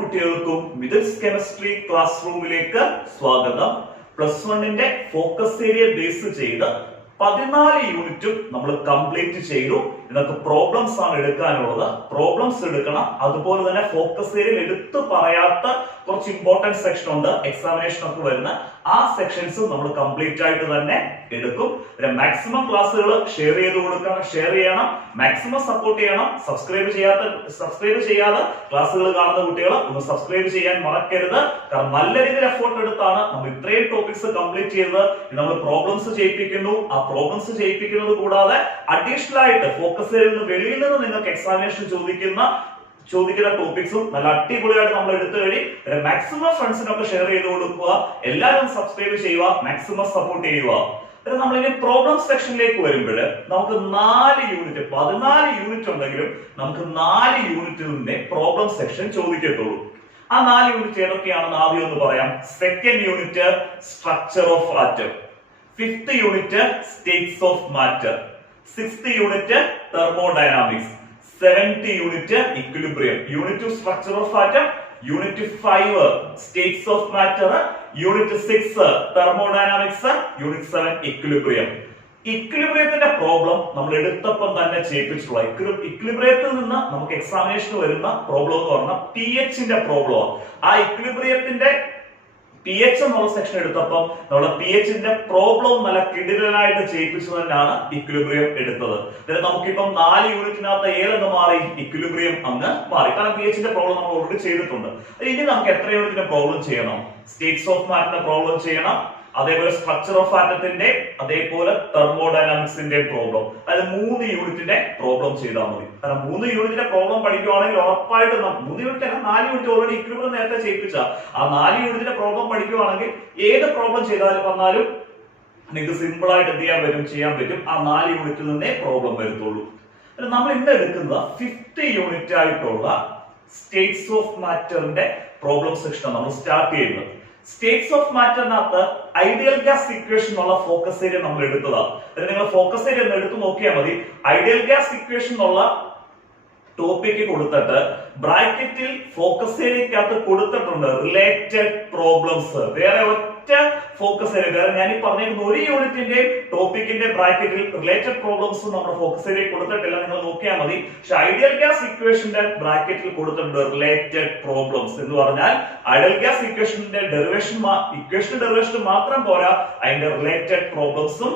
കുട്ടികൾക്കും Mithun's chemistry class റൂമിലേക്ക് സ്വാഗതം. +1 ഫോക്കസ് ഏരിയ ബേസ് ചെയ്ത് 14 യൂണിറ്റും നമ്മൾ കംപ്ലീറ്റ് ചെയ്തു. നിങ്ങൾക്ക് പ്രോബ്ലംസ് ആണ് എടുക്കാനുള്ളത്. പ്രോബ്ലംസ് എടുക്കണം. അതുപോലെ തന്നെ ഫോക്കസ് ഏരിയയിൽ എടുത്തു പറയാത്ത കുറച്ച് ഇമ്പോർട്ടന്റ് സെക്ഷൻ ഉണ്ട്, എക്സാമിനേഷൻ ഒക്കെ വരുന്ന ആ സെക്ഷൻസ് നമ്മൾ കംപ്ലീറ്റ് ആയിട്ട് തന്നെ എടുക്കും. മാക്സിമം ക്ലാസ്സുകൾ ഷെയർ ചെയ്യണം, മാക്സിമം സപ്പോർട്ട് ചെയ്യണം. സബ്സ്ക്രൈബ് ചെയ്യാതെ ക്ലാസ്സുകൾ കാണുന്ന കുട്ടികൾ ഒന്ന് സബ്സ്ക്രൈബ് ചെയ്യാൻ മറക്കരുത്. കാരണം നല്ല രീതിയിൽ എഫോർട്ട് എടുത്താണ് നമ്മൾ ഇത്രയും ടോപ്പിക്സ് കംപ്ലീറ്റ് ചെയ്തത്. നമ്മൾ പ്രോബ്ലംസ് ചെയ്യിപ്പിക്കുന്നു. ആ പ്രോബ്ലംസ് ചെയ്യിപ്പിക്കുന്നത് കൂടാതെ അഡീഷണൽ ആയിട്ട് ഫോക്കസ് ഏരിയയിൽ നിന്ന് വെളിയിൽ നിന്ന് നിങ്ങൾക്ക് എക്സാമിനേഷൻ ചോദിക്കുന്ന ടോപ്പിക്സും നല്ല അടിപൊളിയായിട്ട് നമ്മൾ എടുത്തു കഴിഞ്ഞ് മാക്സിമം ഫ്രണ്ട്സിനൊക്കെ ഷെയർ ചെയ്ത് കൊടുക്കുക. എല്ലാവരും സബ്സ്ക്രൈബ് ചെയ്യുക, മാക്സിമം സപ്പോർട്ട് ചെയ്യുക. നമ്മളിനി പ്രോബ്ലം സെക്ഷനിലേക്ക് വരുമ്പോൾ നമുക്ക് 14 യൂണിറ്റ് ഉണ്ടെങ്കിലും നമുക്ക് 4 യൂണിറ്റിന്റെ പ്രോബ്ലം സെക്ഷൻ ചോദിക്കത്തുള്ളൂ. ആ 4 യൂണിറ്റ് ഏതൊക്കെയാണെന്ന് ആദ്യം ഒന്ന് പറയാം. Second unit structure of atom, 5th unit states of matter, 6th unit thermodynamics, 7th unit equilibrium, unit 2 structure of atom, unit 5 states of matter, unit 6 thermodynamics, unit 7 equilibrium. ഇക്വിലിബ്രിയത്തിന്റെ problem നമ്മൾ എടുത്തപ്പം തന്നെ ചെയ്യിപ്പിച്ചിട്ടുള്ള ഇക്വിലിബ്രിയത്തിൽ നിന്ന് നമുക്ക് എക്സാമിനേഷൻ വരുന്ന പ്രോബ്ലം എന്ന് പറഞ്ഞാൽ pHന്റെ problem. ആ ഇക്വിലിബ്രിയത്തിന്റെ pH എന്നുള്ള സെക്ഷൻ എടുത്തപ്പം നമ്മൾ pHന്റെ പ്രോബ്ലം നല്ല കിടിലനായിട്ട് ചെയ്യിപ്പിച്ചു തന്നെയാണ് ഇക്വിലിബ്രിയം എടുത്തത്. നമുക്കിപ്പം 4 യൂണിറ്റിനകത്ത് ഏതങ്ങ് മാറി, ഇക്വിലിബ്രിയം അങ്ങ് മാറി. കാരണം pHന്റെ പ്രോബ്ലം നമ്മൾ ഓൾറെഡി ചെയ്തിട്ടുണ്ട്. ഇനി നമുക്ക് എത്ര യൂണിറ്റിന്റെ പ്രോബ്ലം ചെയ്യണം? സ്റ്റേറ്റ്സ് ഓഫ് മാറ്ററിന്റെ പ്രോബ്ലം ചെയ്യണം, അതേപോലെ സ്ട്രക്ചർ ഓഫ് ആറ്റത്തിന്റെ, അതേപോലെ തെർമോഡൈനാമിക്സിന്റെ പ്രോബ്ലം. അതായത് 3 യൂണിറ്റിന്റെ പ്രോബ്ലം ചെയ്താൽ മതി. കാരണം 3 യൂണിറ്റിന്റെ പ്രോബ്ലം പഠിക്കുവാണെങ്കിൽ ഉറപ്പായിട്ട് 3 യൂണിറ്റ് അല്ല, 4 യൂണിറ്റ് ഓൾറെഡി ഇക്വിലിബ്രിയം നേരത്തെ ചെയ്യിപ്പിച്ച ആ 4 യൂണിറ്റിന്റെ പ്രോബ്ലം പഠിക്കുവാണെങ്കിൽ ഏത് പ്രോബ്ലം വന്നാലും നിങ്ങൾക്ക് സിമ്പിൾ ആയിട്ട് എന്ത് ചെയ്യാൻ പറ്റും. ആ 4 യൂണിറ്റിൽ നിന്നേ പ്രോബ്ലം വരത്തുള്ളൂ. നമ്മൾ ഇന്ന് എടുക്കുന്നത് 5th യൂണിറ്റ് ആയിട്ടുള്ള സ്റ്റേറ്റ്സ് ഓഫ് മാറ്ററിന്റെ പ്രോബ്ലം സെക്ഷൻ നമ്മൾ സ്റ്റാർട്ട് ചെയ്യുന്നത്. സ്റ്റേറ്റ്സ് ഓഫ് മാറ്ററിനകത്ത് ഐഡിയൽ ഗ്യാസ് ഇക്വേഷൻ എന്നുള്ള ഫോക്കസ് ഏരിയ നമ്മൾ എടുത്തതാണ്. നിങ്ങൾ ഫോക്കസ് ഏരിയ ഒന്ന് എടുത്തു നോക്കിയാൽ മതി. ഐഡിയൽ ഗ്യാസ് ഇക്വേഷൻ എന്നുള്ള ടോപ്പിക്ക് കൊടുത്തിട്ട് ബ്രാക്കറ്റിൽ ഫോക്കസ് ഏരിയക്കകത്ത് കൊടുത്തിട്ടുണ്ട് റിലേറ്റഡ് പ്രോബ്ലംസ്. വേറെ ഒറ്റ ഫോക്കസ് ഏരിയ, വേറെ ഞാൻ ഈ പറഞ്ഞിരിക്കുന്ന ഒരു യൂണിറ്റിന്റെ ടോപ്പിക്കിന്റെ ബ്രാക്കറ്റിൽ റിലേറ്റഡ് പ്രോബ്ലംസ് നമ്മുടെ ഫോക്കസ് ഏരിയ കൊടുത്തിട്ടില്ല. നിങ്ങൾ നോക്കിയാൽ മതി. പക്ഷെ ഐഡിയൽ ഗ്യാസ് ഇക്വേഷന്റെ ബ്രാക്കറ്റിൽ കൊടുത്തിട്ടുണ്ട് റിലേറ്റഡ് പ്രോബ്ലംസ് എന്ന് പറഞ്ഞാൽ ഐഡിയൽ ഗ്യാസ് ഇക്വേഷന്റെ ഡെറിവേഷൻ മാത്രം പോരാ, അതിന്റെ റിലേറ്റഡ് പ്രോബ്ലംസും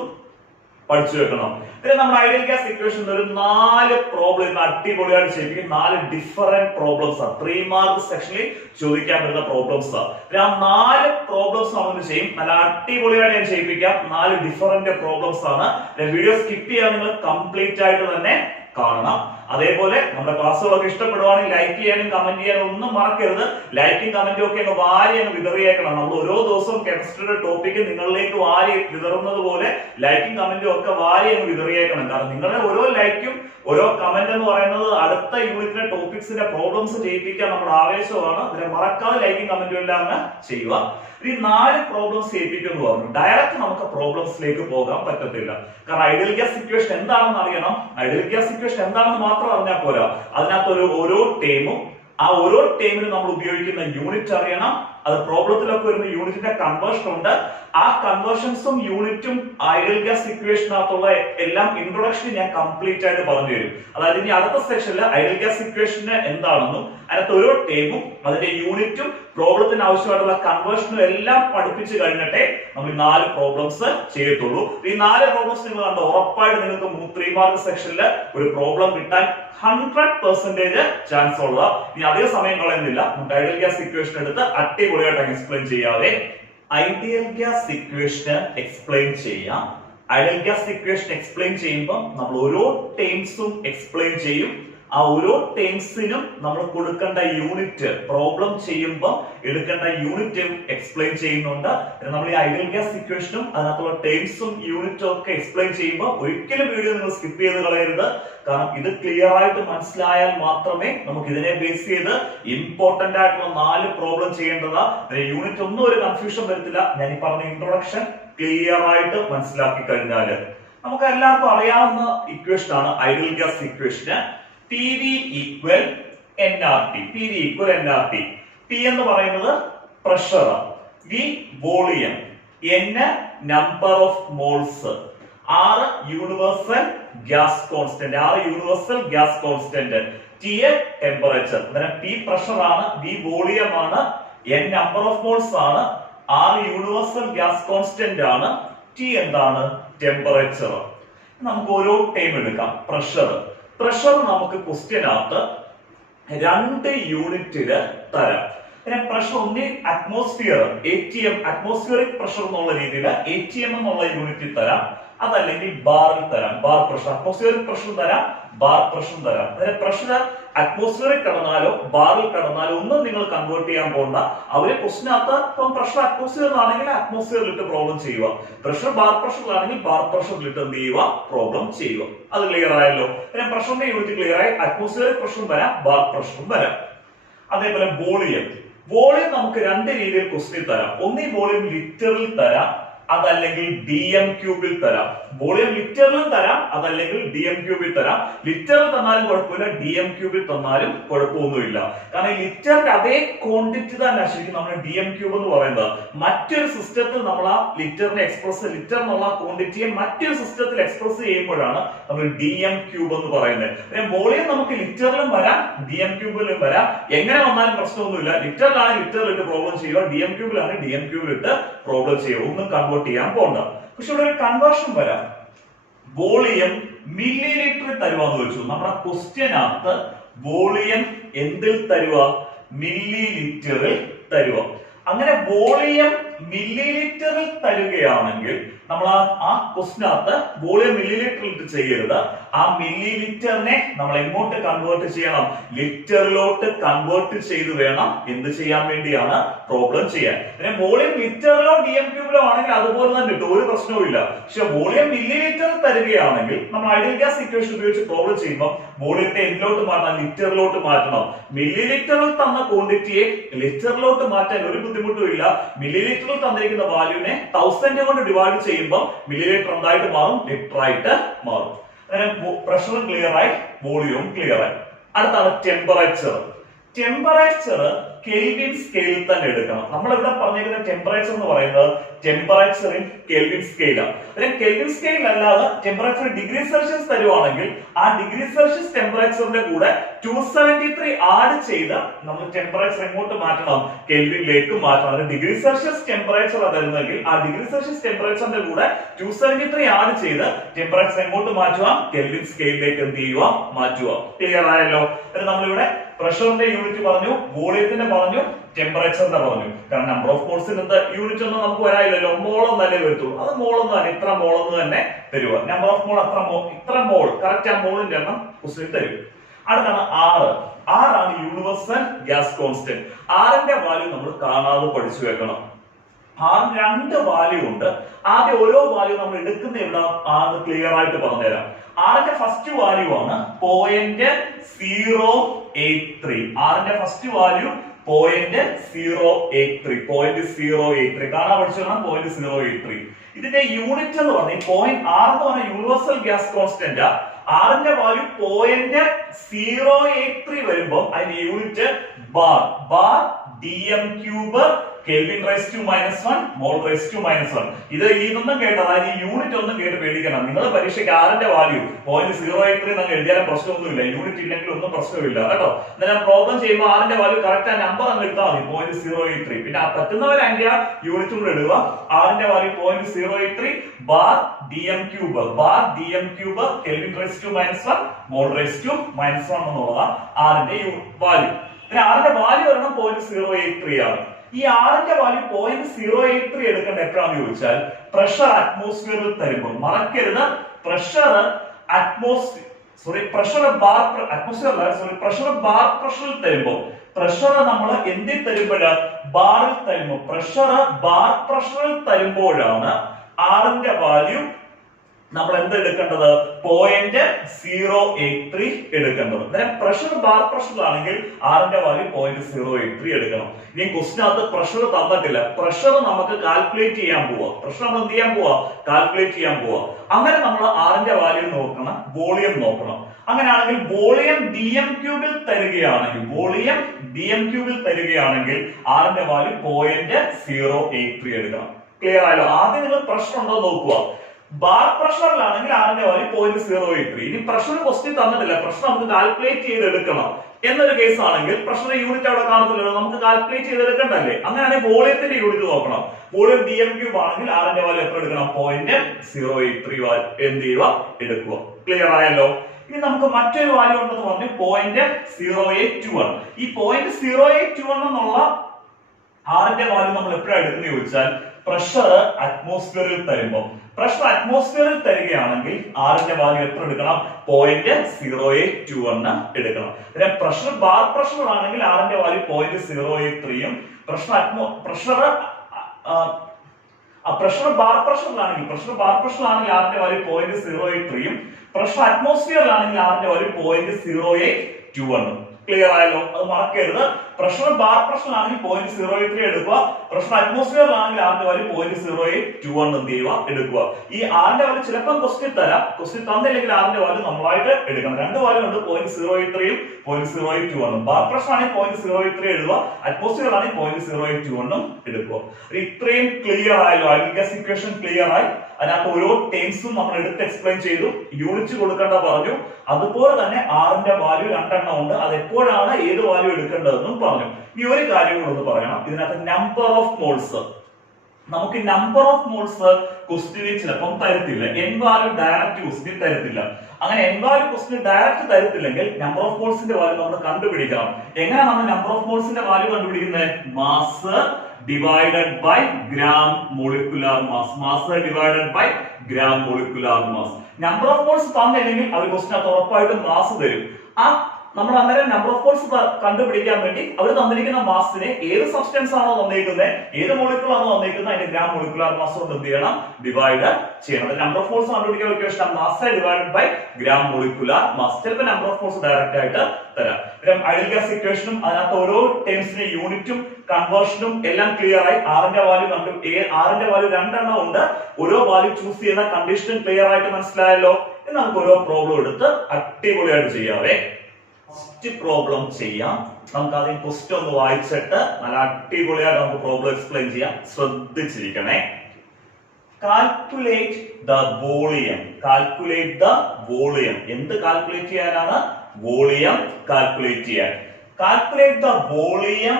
പഠിച്ചു വെക്കണം. നമ്മൾ ഐഡിയൽ ഗ്യാസ് ഇക്വേഷൻ ഒരു 4 പ്രോബ്ലം അടിപൊളിയായിട്ട് ചെയ്യിപ്പിക്കും. 4 ഡിഫറെന്റ് പ്രോബ്ലംസ് ആണ് 3 മാർക്ക് സെക്ഷനിൽ ചോദിക്കാൻ പറ്റുന്ന പ്രോബ്ലംസ് ആണ്. ആ 4 പ്രോബ്ലംസ് നമ്മൾ ചെയ്യും. നല്ല അടിപൊളിയായിട്ട് ഞാൻ ചെയ്യിപ്പിക്കാം. 4 ഡിഫറെന്റ് പ്രോബ്ലംസ് ആണ്. വീഡിയോ സ്കിപ്പ് ചെയ്യാൻ നിങ്ങൾ കംപ്ലീറ്റ് ആയിട്ട് തന്നെ കാണണം. അതേപോലെ നമ്മുടെ ക്ലാസ്സുകളൊക്കെ ഇഷ്ടപ്പെടുവാണെങ്കിൽ ലൈക്ക് ചെയ്യാനും കമന്റ് ചെയ്യാനും ഒന്നും മറക്കരുത്. ലൈക്കും കമന്റും ഒക്കെ വാരി വിതറിയേക്കണം. നമ്മൾ ഓരോ ദിവസവും കെമിസ്ട്രിയുടെ ടോപ്പിക്ക് നിങ്ങളിലേക്ക് വാരി വിതറുന്നത് പോലെ ലൈക്കും കമന്റും ഒക്കെ വാരി വിതറിയേക്കണം. കാരണം നിങ്ങളുടെ ഓരോ ലൈക്കും ഓരോ കമന്റ് എന്ന് പറയുന്നത് അടുത്ത യൂണിറ്റിലെ ടോപ്പിക്സിന്റെ പ്രോബ്ലംസ് ചെയ്യിപ്പിക്കാൻ നമ്മുടെ ആവേശമാണ്. അതിനെ മറക്കാതെ ലൈക്കും കമന്റും എല്ലാം അങ്ങ് ചെയ്യുക. ഈ 4 പ്രോബ്ലംസ് ചെയ്യിപ്പിക്കുന്നു പറഞ്ഞു. ഡയറക്റ്റ് നമുക്ക് പ്രോബ്ലംസിലേക്ക് പോകാൻ പറ്റത്തില്ല. കാരണം ഐഡിയൽ ഗ്യാസ് ഇക്വേഷൻ എന്താണെന്ന് അറിയണം. ഐഡിയൽ ഗ്യാസ് ഇക്വേഷൻ എന്താണെന്ന് മാത്രം അറിഞ്ഞാൽ പോരാ, അതിനകത്ത് ഓരോ ടേമും ആ ഓരോ ടേമിന് നമ്മൾ ഉപയോഗിക്കുന്ന യൂണിറ്റ് അറിയണം. അത് പ്രോബ്ലത്തിലൊക്കെ വരുന്ന യൂണിറ്റിന്റെ കൺവേർഷൻ ഉണ്ട്. ആ കൺവേർഷൻസും യൂണിറ്റും ഐഡിയൽ ഗ്യാസ് ഇക്വേഷനകത്തുള്ള എല്ലാം ഇൻട്രൊഡക്ഷൻ ഞാൻ കംപ്ലീറ്റ് ആയിട്ട് പറഞ്ഞു തരും. അതായത് ഇനി അടുത്ത സെക്ഷനിൽ ഐഡിയൽ ഗ്യാസ് ഇക്വേഷന് എന്താണെന്നും അതിനകത്ത് ഓരോ ടേമും അതിന്റെ യൂണിറ്റും പ്രോബ്ലത്തിന് ആവശ്യമായിട്ടുള്ള കൺവേർഷനും എല്ലാം പഠിപ്പിച്ചു കഴിഞ്ഞിട്ടേ നമ്മൾ 4 പ്രോബ്ലംസ് ചെയ്യത്തുള്ളൂ. ഈ 4 പ്രോബ്ലംസ് നിങ്ങൾ കണ്ടോ, ഉറപ്പായിട്ട് നിങ്ങൾക്ക് 3 മാർക്ക് സെക്ഷനിൽ ഒരു പ്രോബ്ലം കിട്ടാൻ 100% ചാൻസ് ഉള്ള. ഇനി അധിക സമയം കളയുന്നില്ല, നമുക്ക് ഐഡിയൽ ഗ്യാസ് ഇക്വേഷൻ എടുത്ത് അടിപൊളിയായിട്ട് എക്സ്പ്ലെയിൻ ചെയ്യാതെ ഐഡിയൽ ഗ്യാസ് ഇക്വേഷൻ എക്സ്പ്ലെയിൻ ചെയ്യാം. ഐഡിയൽ ഗ്യാസ് ഇക്വേഷൻ എക്സ്പ്ലെയിൻ ചെയ്യുമ്പോൾ നമ്മൾ ഓരോ ടേംസും എക്സ്പ്ലെയിൻ ചെയ്യും. ആ ഓരോ ടേംസിനും നമ്മൾ കൊടുക്കേണ്ട യൂണിറ്റ് പ്രോബ്ലം ചെയ്യുമ്പോൾ എടുക്കേണ്ട യൂണിറ്റും എക്സ്പ്ലെയിൻ ചെയ്യുന്നുണ്ട്. നമ്മൾ ഈ ഐഡിയൽ ഗ്യാസ് ഇക്വേഷനും അതിനകത്തുള്ള ടേംസും യൂണിറ്റും ഒക്കെ എക്സ്പ്ലെയിൻ ചെയ്യുമ്പോൾ ഒരിക്കലും വീഡിയോ നിങ്ങൾ സ്കിപ്പ് ചെയ്ത് കളയരുത്. കാരണം ഇത് ക്ലിയർ ആയിട്ട് മനസ്സിലായാൽ മാത്രമേ നമുക്ക് ഇതിനെ ബേസ് ചെയ്ത് ഇമ്പോർട്ടന്റ് ആയിട്ടുള്ള 4 പ്രോബ്ലം ചെയ്യേണ്ടതാ. യൂണിറ്റ് ഒന്നും ഒരു കൺഫ്യൂഷൻ വരത്തില്ല. ഞാൻ ഈ പറഞ്ഞ ഇൻട്രൊഡക്ഷൻ ക്ലിയർ ആയിട്ട് മനസ്സിലാക്കി കഴിഞ്ഞാല് നമുക്ക് എല്ലാവർക്കും അറിയാവുന്ന ഇക്വേഷൻ ആണ് ideal gas equation. PV equal nRT. PV equal nRT. P എന്ന് പറയുന്നത് pressure, V volume, N number of moles, R universal gas constant, T temperature. അന്നേരം P പ്രഷർ ആണ്, V വോളിയം ആണ്, N നമ്പർ ഓഫ് മോൾസ് ആണ്, R universal gas constant ആണ്, T എന്താണ് temperature. നമുക്ക് ഓരോ ടൈം എടുക്കാം. പ്രഷർ നമുക്ക് ക്വസ്റ്റ്യനകത്ത് 2 യൂണിറ്റില് തരാം. പ്രഷർ ഒന്നി അറ്റ്മോസ്ഫിയർ ATM അറ്റ്മോസ്ഫിയറിക് പ്രഷർ എന്നുള്ള രീതിയിൽ ATM എന്നുള്ള യൂണിറ്റിൽ തരാം, അതല്ലെങ്കിൽ ബാറിൽ തരാം. ബാർ പ്രഷർ അറ്റ്മോസ്ഫിയറിക് പ്രഷർ തരാം, ബാർ പ്രഷർ തരാം. പ്രഷർ അറ്റ്മോസ്ഫിയറിൽ കടന്നാലോ ബാറിൽ കടന്നാലോ ഒന്നും നിങ്ങൾ കൺവേർട്ട് ചെയ്യാൻ പോകണ്ട. അവരെ ക്വസ്റ്റിനകത്ത് ഇപ്പം പ്രഷർ അറ്റ്മോസ്ഫിയറിലാണെങ്കിൽ അറ്റ്മോസ്ഫിയറിലിട്ട് പ്രോബ്ലം ചെയ്യുക, പ്രഷർ ബാർ പ്രഷറിലാണെങ്കിൽ ബാർ പ്രഷറിലിട്ട് എന്ത് ചെയ്യുക പ്രോബ്ലം ചെയ്യുക. അത് ക്ലിയർ ആയല്ലോ. പ്രഷറിന്റെ യൂണിറ്റ് ക്ലിയർ ആയി. അറ്റ്മോസ്ഫിയറിക് പ്രഷറും വരാം, ബാർ പ്രഷറും വരാം. അതേപോലെ വോളിയം നമുക്ക് 2 രീതിയിൽ ക്വസ്റ്റ്യൻ തരാം. ഒന്നീ വോളിയം ലിറ്ററിൽ തരാം, അതല്ലെങ്കിൽ DM ക്യൂബിൽ തരാം. വോളിയം ലിറ്ററിലും തരാം, അതല്ലെങ്കിൽ DM ക്യൂബിൽ തരാം. ലിറ്ററിൽ തന്നാലും കുഴപ്പമില്ല, DM ക്യൂബിൽ തന്നാലും കുഴപ്പമൊന്നുമില്ല. കാരണം ലിറ്ററിന്റെ അതേ ക്വാണ്ടിറ്റി തന്നെ ശരിക്കും നമ്മൾ DM ക്യൂബ് എന്ന് പറയുന്നത്. മറ്റൊരു സിസ്റ്റത്തിൽ നമ്മൾ ആ ലിറ്റർ എന്നുള്ള ക്വാണ്ടിറ്റിയെ മറ്റൊരു സിസ്റ്റത്തിൽ എക്സ്പ്രസ് ചെയ്യുമ്പോഴാണ് നമ്മൾ DM ക്യൂബ് എന്ന് പറയുന്നത്. വോളിയം നമുക്ക് ലിറ്ററിലും വരാം, DM ക്യൂബിലും വരാം. എങ്ങനെ വന്നാലും പ്രശ്നമൊന്നുമില്ല. ലിറ്ററിലാണ് ലിറ്ററിലിട്ട് പ്രോബ്ലം ചെയ്യുക, DM ക്യൂബിലാണ് DM ക്യൂബിലിട്ട് പ്രോബ്ലം ചെയ്യുക. ഒന്നും കൺവേർട്ട് ചെയ്യാൻ പോകണ്ട. പക്ഷെ ഇവിടെ ഒരു കൺവേർഷൻ വരാം. വോളിയം മില്ലി ലിറ്ററിൽ തരുവാന്ന് വെച്ചു. നമ്മുടെ ക്വസ്റ്റ്യനകത്ത് വോളിയം എന്തിൽ തരുക? മില്ലി ലിറ്ററിൽ തരുക. അങ്ങനെ വോളിയം മില്ലി ലിറ്ററിൽ തരുകയാണെങ്കിൽ നമ്മൾ ആ ക്വസ്റ്റിനകത്ത് വോളിയം മില്ലി ലിറ്ററിൽ ചെയ്യരുത്. ആ മില്ലി ലിറ്ററിനെ നമ്മൾ എങ്ങോട്ട് കൺവേർട്ട് ചെയ്യണം? ലിറ്ററിലോട്ട് കൺവേർട്ട് ചെയ്ത് വേണം എന്ത് ചെയ്യാൻ വേണ്ടിയാണ്? പ്രോബ്ലം ചെയ്യാൻ. പിന്നെ വോളിയം ലിറ്ററിലോ DM ക്യൂബിലോ ആണെങ്കിൽ അതുപോലെ തന്നെ കിട്ടും, ഒരു പ്രശ്നവും ഇല്ല. പക്ഷെ വോളിയം മില്ലി ലിറ്ററിൽ തരികയാണെങ്കിൽ നമ്മൾ ഐഡിയൽ ഗ്യാസ് ഇക്വേഷൻ ഉപയോഗിച്ച് പ്രോബ്ലം ചെയ്യുമ്പോൾ വോളിയത്തെ എന്തിലോട്ട് മാറ്റണം? ലിറ്ററിലോട്ട് മാറ്റണം. മില്ലി ലിറ്ററിൽ തന്ന ക്വാണ്ടിറ്റിയെ ലിറ്ററിലോട്ട് മാറ്റാൻ ഒരു ബുദ്ധിമുട്ടും ഇല്ല. മില്ലി ലിറ്ററിൽ തന്നിരിക്കുന്ന വാല്യൂവിനെ 1000 കൊണ്ട് ഡിവൈഡ് ചെയ്യുമ്പോൾ മില്ലി ലിറ്റർ എന്തായിട്ട് മാറും? ലിറ്റർ ആയിട്ട് മാറും. പ്രഷർ ക്ലിയർ ആയി, വോളിയവും ക്ലിയർ ആയി. അടുത്താണ് ടെമ്പറേച്ചർ കെൽവിൻ സ്കെയിലിൽ തന്നെ എടുക്കണം. നമ്മൾ ഇവിടെ പറഞ്ഞിരിക്കുന്ന ടെമ്പറേച്ചർ എന്ന് പറയുന്നത് ടെമ്പറേച്ചർ ഇൻ കെൽവിൻ സ്കെയിലാണ്. കെൽവിൻ സ്കെയിൽ അല്ലാതെ ടെമ്പറേച്ചർ ഡിഗ്രി സെൽഷ്യസ് തരുവാണെങ്കിൽ ആ ഡിഗ്രി സെൽഷ്യസ് ടെമ്പറേച്ചറിന്റെ കൂടെ 273 ആഡ് ചെയ്ത് നമ്മൾ ടെമ്പറേച്ചർ എങ്ങോട്ട് മാറ്റണം? കെൽവിനിലേക്ക് മാറ്റണം. ഡിഗ്രി സെൽഷ്യസ് ടെമ്പറേച്ചർ തരുന്നെങ്കിൽ ആ ഡിഗ്രി സെൽഷ്യസ് ടെമ്പറേച്ചറിന്റെ കൂടെ 273 ആഡ് ചെയ്ത് ടെമ്പറേച്ചർ എങ്ങോട്ട് മാറ്റുക? കെൽവിൻ സ്കെയിലിലേക്ക് എന്ത് ചെയ്യുക? മാറ്റുക. ക്ലിയർ ആയല്ലോ. നമ്മളിവിടെ പ്രഷറിന്റെ യൂണിറ്റ് പറഞ്ഞു, വോളിയത്തിന്റെ പറഞ്ഞു, ടെമ്പറേച്ചറിന്റെ പറഞ്ഞു. കാരണം നമ്പർ ഓഫ് മോൾസിന്റെ യൂണിറ്റ് ഒന്നും നമുക്ക് വരാനില്ലല്ലോ, മോളൊന്നല്ലേ വരത്തുള്ളൂ. അത് മോളൊന്നും തന്നെ, ഇത്ര മോളൊന്നും തന്നെ തരുക. നമ്പർ ഓഫ് മോൾ ഇത്ര മോൾ കറക്റ്റ് ആ മോളിന്റെ എണ്ണം ക്വസ്റ്റ്യൻ തരും. അടുത്താണ് R ആണ് യൂണിവേഴ്സൽ ഗ്യാസ് കോൺസ്റ്റന്റ്. Rന്റെ വാല്യൂ നമ്മൾ കാണാതെ പഠിച്ചു വെക്കണം. R 2 വാല്യൂ ഉണ്ട്. ആദ്യം ഓരോ വാല്യൂ നമ്മൾ എടുക്കുന്ന എവിടെ ആണെന്ന് ക്ലിയർ ആയിട്ട് പറഞ്ഞുതരാം. Rന്റെ ഫസ്റ്റ് വാല്യൂ ആണ് 0.083. Rന്റെ ഫസ്റ്റ് വാല്യൂ 0.083 കാണാൻ പഠിച്ചോളാം. 0.083 ഇതിന്റെ യൂണിറ്റ് എന്ന് പറഞ്ഞാൽ R എന്ന് പറഞ്ഞ യൂണിവേഴ്സൽ ഗ്യാസ് കോൺസ്റ്റന്റ്. Rന്റെ വാല്യൂ 0.083 വരുമ്പോൾ അതിന്റെ unit bar DM cube Kelvin raised to -1 mole raised to -1. ഇത് ഇതൊന്നും കേട്ടോ, അതായത് ഈ യൂണിറ്റ് ഒന്നും കേട്ട് പേടിക്കണം. നിങ്ങൾ പരീക്ഷയ്ക്ക് Rന്റെ വാല്യൂ 0.083 നിങ്ങൾ എഴുതിയാലും പ്രശ്നമൊന്നുമില്ല, യൂണിറ്റ് ഇല്ലെങ്കിൽ ഒന്നും പ്രശ്നമില്ല കേട്ടോ. എന്നാൽ പ്രോബ്ലം ചെയ്യുമ്പോൾ Rന്റെ വാല്യൂ കറക്റ്റ് ആ നമ്പർ അങ്ങ് എടുത്താൽ മതി, 0.083. പിന്നെ പറ്റുന്നവർ അതിന്റെ ആ യൂണിറ്റ് കൂടെ ഇടുക. Rന്റെ value 0.083 bar DM cube Kelvin raised to -1 mole raised to -1 എന്നുള്ളതാണ് Rന്റെ വാല്യൂ. പിന്നെ Rന്റെ വാല്യൂ വരണം 0.083 ആണ്. ഈ Rന്റെ വാല്യൂ 0.083 എടുക്കേണ്ട എപ്പോഴാണെന്ന് ചോദിച്ചാൽ പ്രഷർ അറ്റ്മോസ്ഫിയറിൽ തരുമ്പോൾ. മറക്കരുത്, പ്രഷർ ബാർ പ്രഷറിൽ തരുമ്പോൾ, പ്രഷർ നമ്മൾ എന്തിൽ തരുമ്പോഴാണ്? ബാറിൽ തരുമ്പോൾ. പ്രഷർ ബാർ പ്രഷറിൽ തരുമ്പോഴാണ് Rന്റെ വാല്യൂ നമ്മൾ എന്ത് എടുക്കേണ്ടത്? 0.083 എടുക്കേണ്ടത്. പ്രഷർ ബാർ പ്രഷറിലാണെങ്കിൽ Rന്റെ വാല്യൂ 0.083 എടുക്കണം. ഇനി ക്വസ്റ്റിനകത്ത് പ്രഷർ തന്നിട്ടില്ല, പ്രഷർ നമുക്ക് കാൽക്കുലേറ്റ് ചെയ്യാൻ പോവാ. പ്രഷർ നമ്മൾ എന്ത് ചെയ്യാൻ പോവാ? കാൽക്കുലേറ്റ് ചെയ്യാൻ പോവാ. അങ്ങനെ നമ്മൾ Rന്റെ വാല്യൂ നോക്കണം, വോളിയം നോക്കണം. അങ്ങനെയാണെങ്കിൽ വോളിയം DM ക്യൂബിൽ തരികയാണെങ്കിൽ, വോളിയം BM³ തരികയാണെങ്കിൽ R ന്റെ വാല്യൂ 0.083 എടുക്കണം. ക്ലിയർ ആയല്ലോ? ആദ്യം നിങ്ങൾ പ്രഷർ ഉണ്ടോ നോക്കുക. ബാർ പ്രഷറിലാണെങ്കിൽ R ന്റെ വാല്യൂ 0.083. ഇനി പ്രഷർ ക്വസ്റ്റ്യൻ തന്നിട്ടില്ല, പ്രഷർ നമുക്ക് കാൽക്കുലേറ്റ് ചെയ്തെടുക്കണം എന്നൊരു കേസ് ആണെങ്കിൽ പ്രഷർ യൂണിറ്റ് അവിടെ കാണുന്നില്ലല്ലോ, നമുക്ക് കാൽക്കുലേറ്റ് ചെയ്തെടുക്കണ്ടല്ലേ. അങ്ങനെയാണെങ്കിൽ വോളിയത്തിന്റെ യൂണിറ്റ് നോക്കണം. വോളിയം BM³ ആണെങ്കിൽ R ന്റെ വാല്യൂ എത്ര എടുക്കണം? 0.083 എന്ത് ചെയ്യുക? എടുക്കുക. ക്ലിയർ ആയല്ലോ? ഇനി നമുക്ക് മറ്റൊരു വാല്യൂ ഉണ്ടെന്ന് പറഞ്ഞു, 0.0821. ഈ 0.0821 എന്നുള്ള R ന്റെ വാല്യൂ നമ്മൾ എപ്പോഴാണ് എടുക്കുന്നത് ചോദിച്ചാൽ പ്രഷർ അറ്റ്മോസ്ഫിയറിൽ തരുമ്പോൾ. പ്രഷർ അറ്റ്മോസ്ഫിയറിൽ തരികയാണെങ്കിൽ R ന്റെ വാല്യൂ എത്ര എടുക്കണം? 0.081 എടുക്കണം. പിന്നെ പ്രഷർ ബാർ പ്രഷർ ആണെങ്കിൽ R ന്റെ വാല്യൂ 0.083യും പ്രഷർ ബാർ പ്രഷറിലാണെങ്കിൽ R ന്റെ വാല്യൂ 0.083യും പ്രഷർ അറ്റ്മോസ്ഫിയറിലാണെങ്കിൽ R ന്റെ വാല്യൂ 0.081. ക്ലിയർ ആയല്ലോ? അത് മറക്കരുത്. പ്രഷർ ബാർ പ്രഷറിലാണെങ്കിൽ 0.083 എടുക്കുക, പ്രഷർ അറ്റ്മോസ്ഫിയറിലാണെങ്കിൽ R ന്റെ വാല്യൂ 0.081 എന്ത് ചെയ്യുക? എടുക്കുക. ഈ R ന്റെ വാല്യൂ ചിലപ്പോൾ ക്വസ്റ്റ്യൻ തരാം, ക്വസ്റ്റ്യൻ തന്നില്ലെങ്കിൽ R ന്റെ വാല്യൂ നമ്മളായിട്ട് എടുക്കണം. രണ്ട് വാല്യൂ ഉണ്ട്, 0.083യും 0.081. ബാർ പ്രഷർ ആണെങ്കിൽ 0.083 എഴുതുക, അറ്റ്മോസ്ഫിയറിലാണെങ്കിൽ 0.081 എടുക്കുക. ഇത്രയും ക്ലിയർ ആയല്ലോ? ഐഡിയൽ ഗ്യാസ് ഇക്വേഷൻ ക്ലിയർ ആയി. അതിനകത്ത് ഓരോ ടേംസും നമ്മൾ എടുത്ത് എക്സ്പ്ലെയിൻ ചെയ്തു, യൂണിറ്റ് കൊടുക്കേണ്ട പറഞ്ഞു. അതുപോലെ തന്നെ R ന്റെ വാല്യൂ രണ്ടെണ്ണം ഉണ്ട്, അത് എപ്പോഴാണ് ഏത് വാല്യൂ എടുക്കേണ്ടതെന്നും പറഞ്ഞു. ഈ ഒരു കാര്യം കൂടെ പറയണം, ഇതിനകത്ത് നമ്പർ ഓഫ് മോൾസ്. നമുക്ക് നമ്പർ ഓഫ് മോൾസ് ക്വസ്റ്റ്യൻ ചിലപ്പം തരത്തില്ല, n വാല്യൂ ഡയറക്റ്റ് ക്വസ്റ്റ്യൻ തരത്തില്ല. അങ്ങനെ n വാല്യൂ ക്വസ്റ്റ്യൻ ഡയറക്റ്റ് തരത്തില്ലെങ്കിൽ നമ്പർ ഓഫ് മോൾസിന്റെ വാല്യൂ നമ്മൾ കണ്ടുപിടിക്കണം. എങ്ങനെ നമ്മൾ നമ്പർ ഓഫ് മോൾസിന്റെ വാല്യൂ കണ്ടുപിടിക്കുന്നത്? Mass divided by gram molecular mass. Mass divided by gram molecular mass. Number of moles തന്നില്ലെങ്കിൽ അവർ ക്വസ്റ്റ്യൻ ഉറപ്പായിട്ടും മാസ് തരും. ആ നമ്മൾ അന്നേരം നമ്പർ ഓഫ് മോൾസ് കണ്ടുപിടിക്കാൻ വേണ്ടി അവർ തന്നിരിക്കുന്ന മാസിനെ ഏത് സബ്സ്റ്റൻസ് ആണോ തന്നിരിക്കുന്നത്, ഏത് മോളിക്യൂൾ ആണോ തന്നിരിക്കുന്നത്, അതിന്റെ ഗ്രാം മോളിക്കുലാർ മാസ് കൊണ്ട് എന്ത് ചെയ്യണം? ഡിവൈഡ് ചെയ്യണം. നമ്പർ ഓഫ് മോൾസ് കണ്ടുപിടിക്കാൻ equation mass divided by gram molecular mass. ചിലപ്പോൾ നമ്പർ ഓഫ് മോൾസ് ഡയറക്റ്റ് ആയിട്ട് തരാം. ഐഡിയൽ ഗ്യാസ് ഇക്വേഷനും അതിനകത്ത് ഓരോ ടേംസിന്റെ യൂണിറ്റും കൺവേർഷനും എല്ലാം ക്ലിയർ ആയി. R ന്റെ വാല്യൂ രണ്ടെണ്ണം ഉണ്ട്, ഓരോ വാല്യൂ ചൂസ് ചെയ്യുന്ന കണ്ടീഷനും ക്ലിയർ ആയിട്ട് മനസ്സിലായല്ലോ? ഇനി നമുക്ക് ഓരോ പ്രോബ്ലം എടുത്ത് അടിപൊളിയായിട്ട് ചെയ്യാവേ. ഫസ്റ്റ് പ്രോബ്ലം ചെയ്യാം. നമുക്ക് ആദ്യം ക്വസ്റ്റ്യൻ ഒന്ന് വായിച്ചിട്ട് നല്ല അടിപൊളിയായിട്ട് നമുക്ക് പ്രോബ്ലം എക്സ്പ്ലെയിൻ ചെയ്യാം. ശ്രദ്ധിച്ചിരിക്കണേ. Calculate the volume. Calculate the volume. എന്ത് കാൽക്കുലേറ്റ് ചെയ്യാനാണ്? വോളിയം കാൽക്കുലേറ്റ് ചെയ്യാൻ. Calculate the volume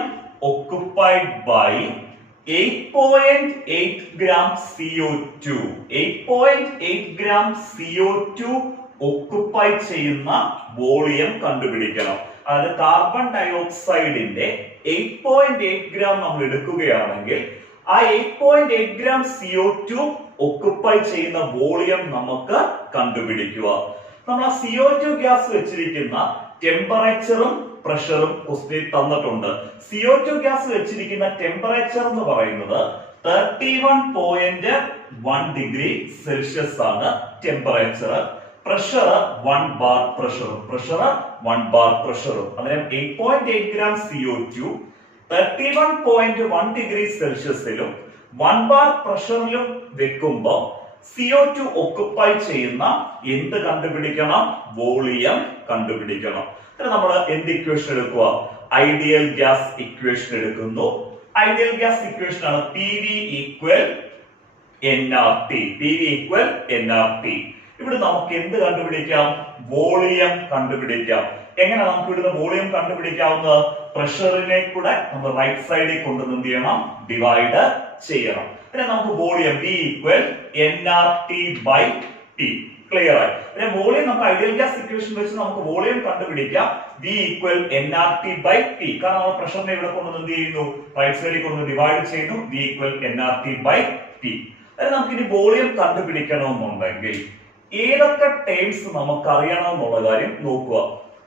occupied by 8.8 gram CO2. 8.8 gram CO2 occupy ചെയ്യുന്ന വോളിയം കണ്ടുപിടിക്കണം. അതായത് കാർബൺ ഡയോക്സൈഡിന്റെ 8.8 ഗ്രാം നമ്മൾ എടുക്കുകയാണെങ്കിൽ ആ 8.8 ഗ്രാം CO2 occupy ചെയ്യുന്ന വോളിയം നമുക്ക് കണ്ടുപിടിക്കുക. നമ്മൾ ആ CO2 ഗ്യാസ് വെച്ചിരിക്കുന്ന ടെമ്പറേച്ചറും പ്രഷറും ക്വസ്റ്റ്യൻ തന്നിട്ടുണ്ട്. CO2 ഗ്യാസ് വെച്ചിരിക്കുന്ന ടെമ്പറേച്ചർ എന്ന് പറയുന്നത് 31.1 ഡിഗ്രി സെൽഷ്യസ് ആണ് ടെമ്പറേച്ചർ. പ്രഷർ 1 ബാർ പ്രഷറും. അന്നേരം 8.8 ഗ്രാം CO2 31.1 ഡിഗ്രി സെൽഷ്യസിലും 1 ബാർ പ്രഷറിലും വെക്കുമ്പോൾ CO2 occupy ചെയ്യുന്ന എന്ത് കണ്ടുപിടിക്കണം? വോളിയം കണ്ടുപിടിക്കണം. നമ്മൾ എന്ത് ഇക്വേഷൻ എടുക്കുക? ഐഡിയൽ ഗ്യാസ് ഇക്വേഷൻ എടുക്കുന്നു. ഐഡിയൽ ഗ്യാസ് ഇക്വേഷൻ ആണ് PV equal nRT. ഇവിടെ നമുക്ക് എന്ത് കണ്ടുപിടിക്കാം? വോളിയം കണ്ടുപിടിക്കാം. എങ്ങനെ നമുക്ക് ഇവിടുന്ന് വോളിയം കണ്ടുപിടിക്കാവുന്നത്? പ്രഷറിനെ കൂടെ നമ്മൾ റൈറ്റ് സൈഡിൽ കൊണ്ടുവന്ന് എന്ത് ചെയ്യണം? ഡിവൈഡ് ചെയ്യണം. പിന്നെ നമുക്ക് volume V equal nRT by P. Clear ആയി. പിന്നെ വോളിയം നമുക്ക് ഐഡിയൽ ഗ്യാസ് ഇക്വേഷൻ വെച്ച് നമുക്ക് വോളിയം കണ്ടുപിടിക്കാം. V equal nRT by P. കാരണം നമ്മൾ പ്രഷറിനെ ഇവിടെ കൊണ്ടുവന്ന് എന്ത് ചെയ്യുന്നു? റൈറ്റ് സൈഡിൽ കൊണ്ടുവന്ന് ഡിവൈഡ് ചെയ്യുന്നു. V equal nRT by P. അതായത് നമുക്ക് ഇനി വോളിയം കണ്ടുപിടിക്കണമെന്നുണ്ടെങ്കിൽ ഏതൊക്കെ ടേംസ് നമുക്ക് അറിയണമെന്നുള്ള കാര്യം നോക്കുക.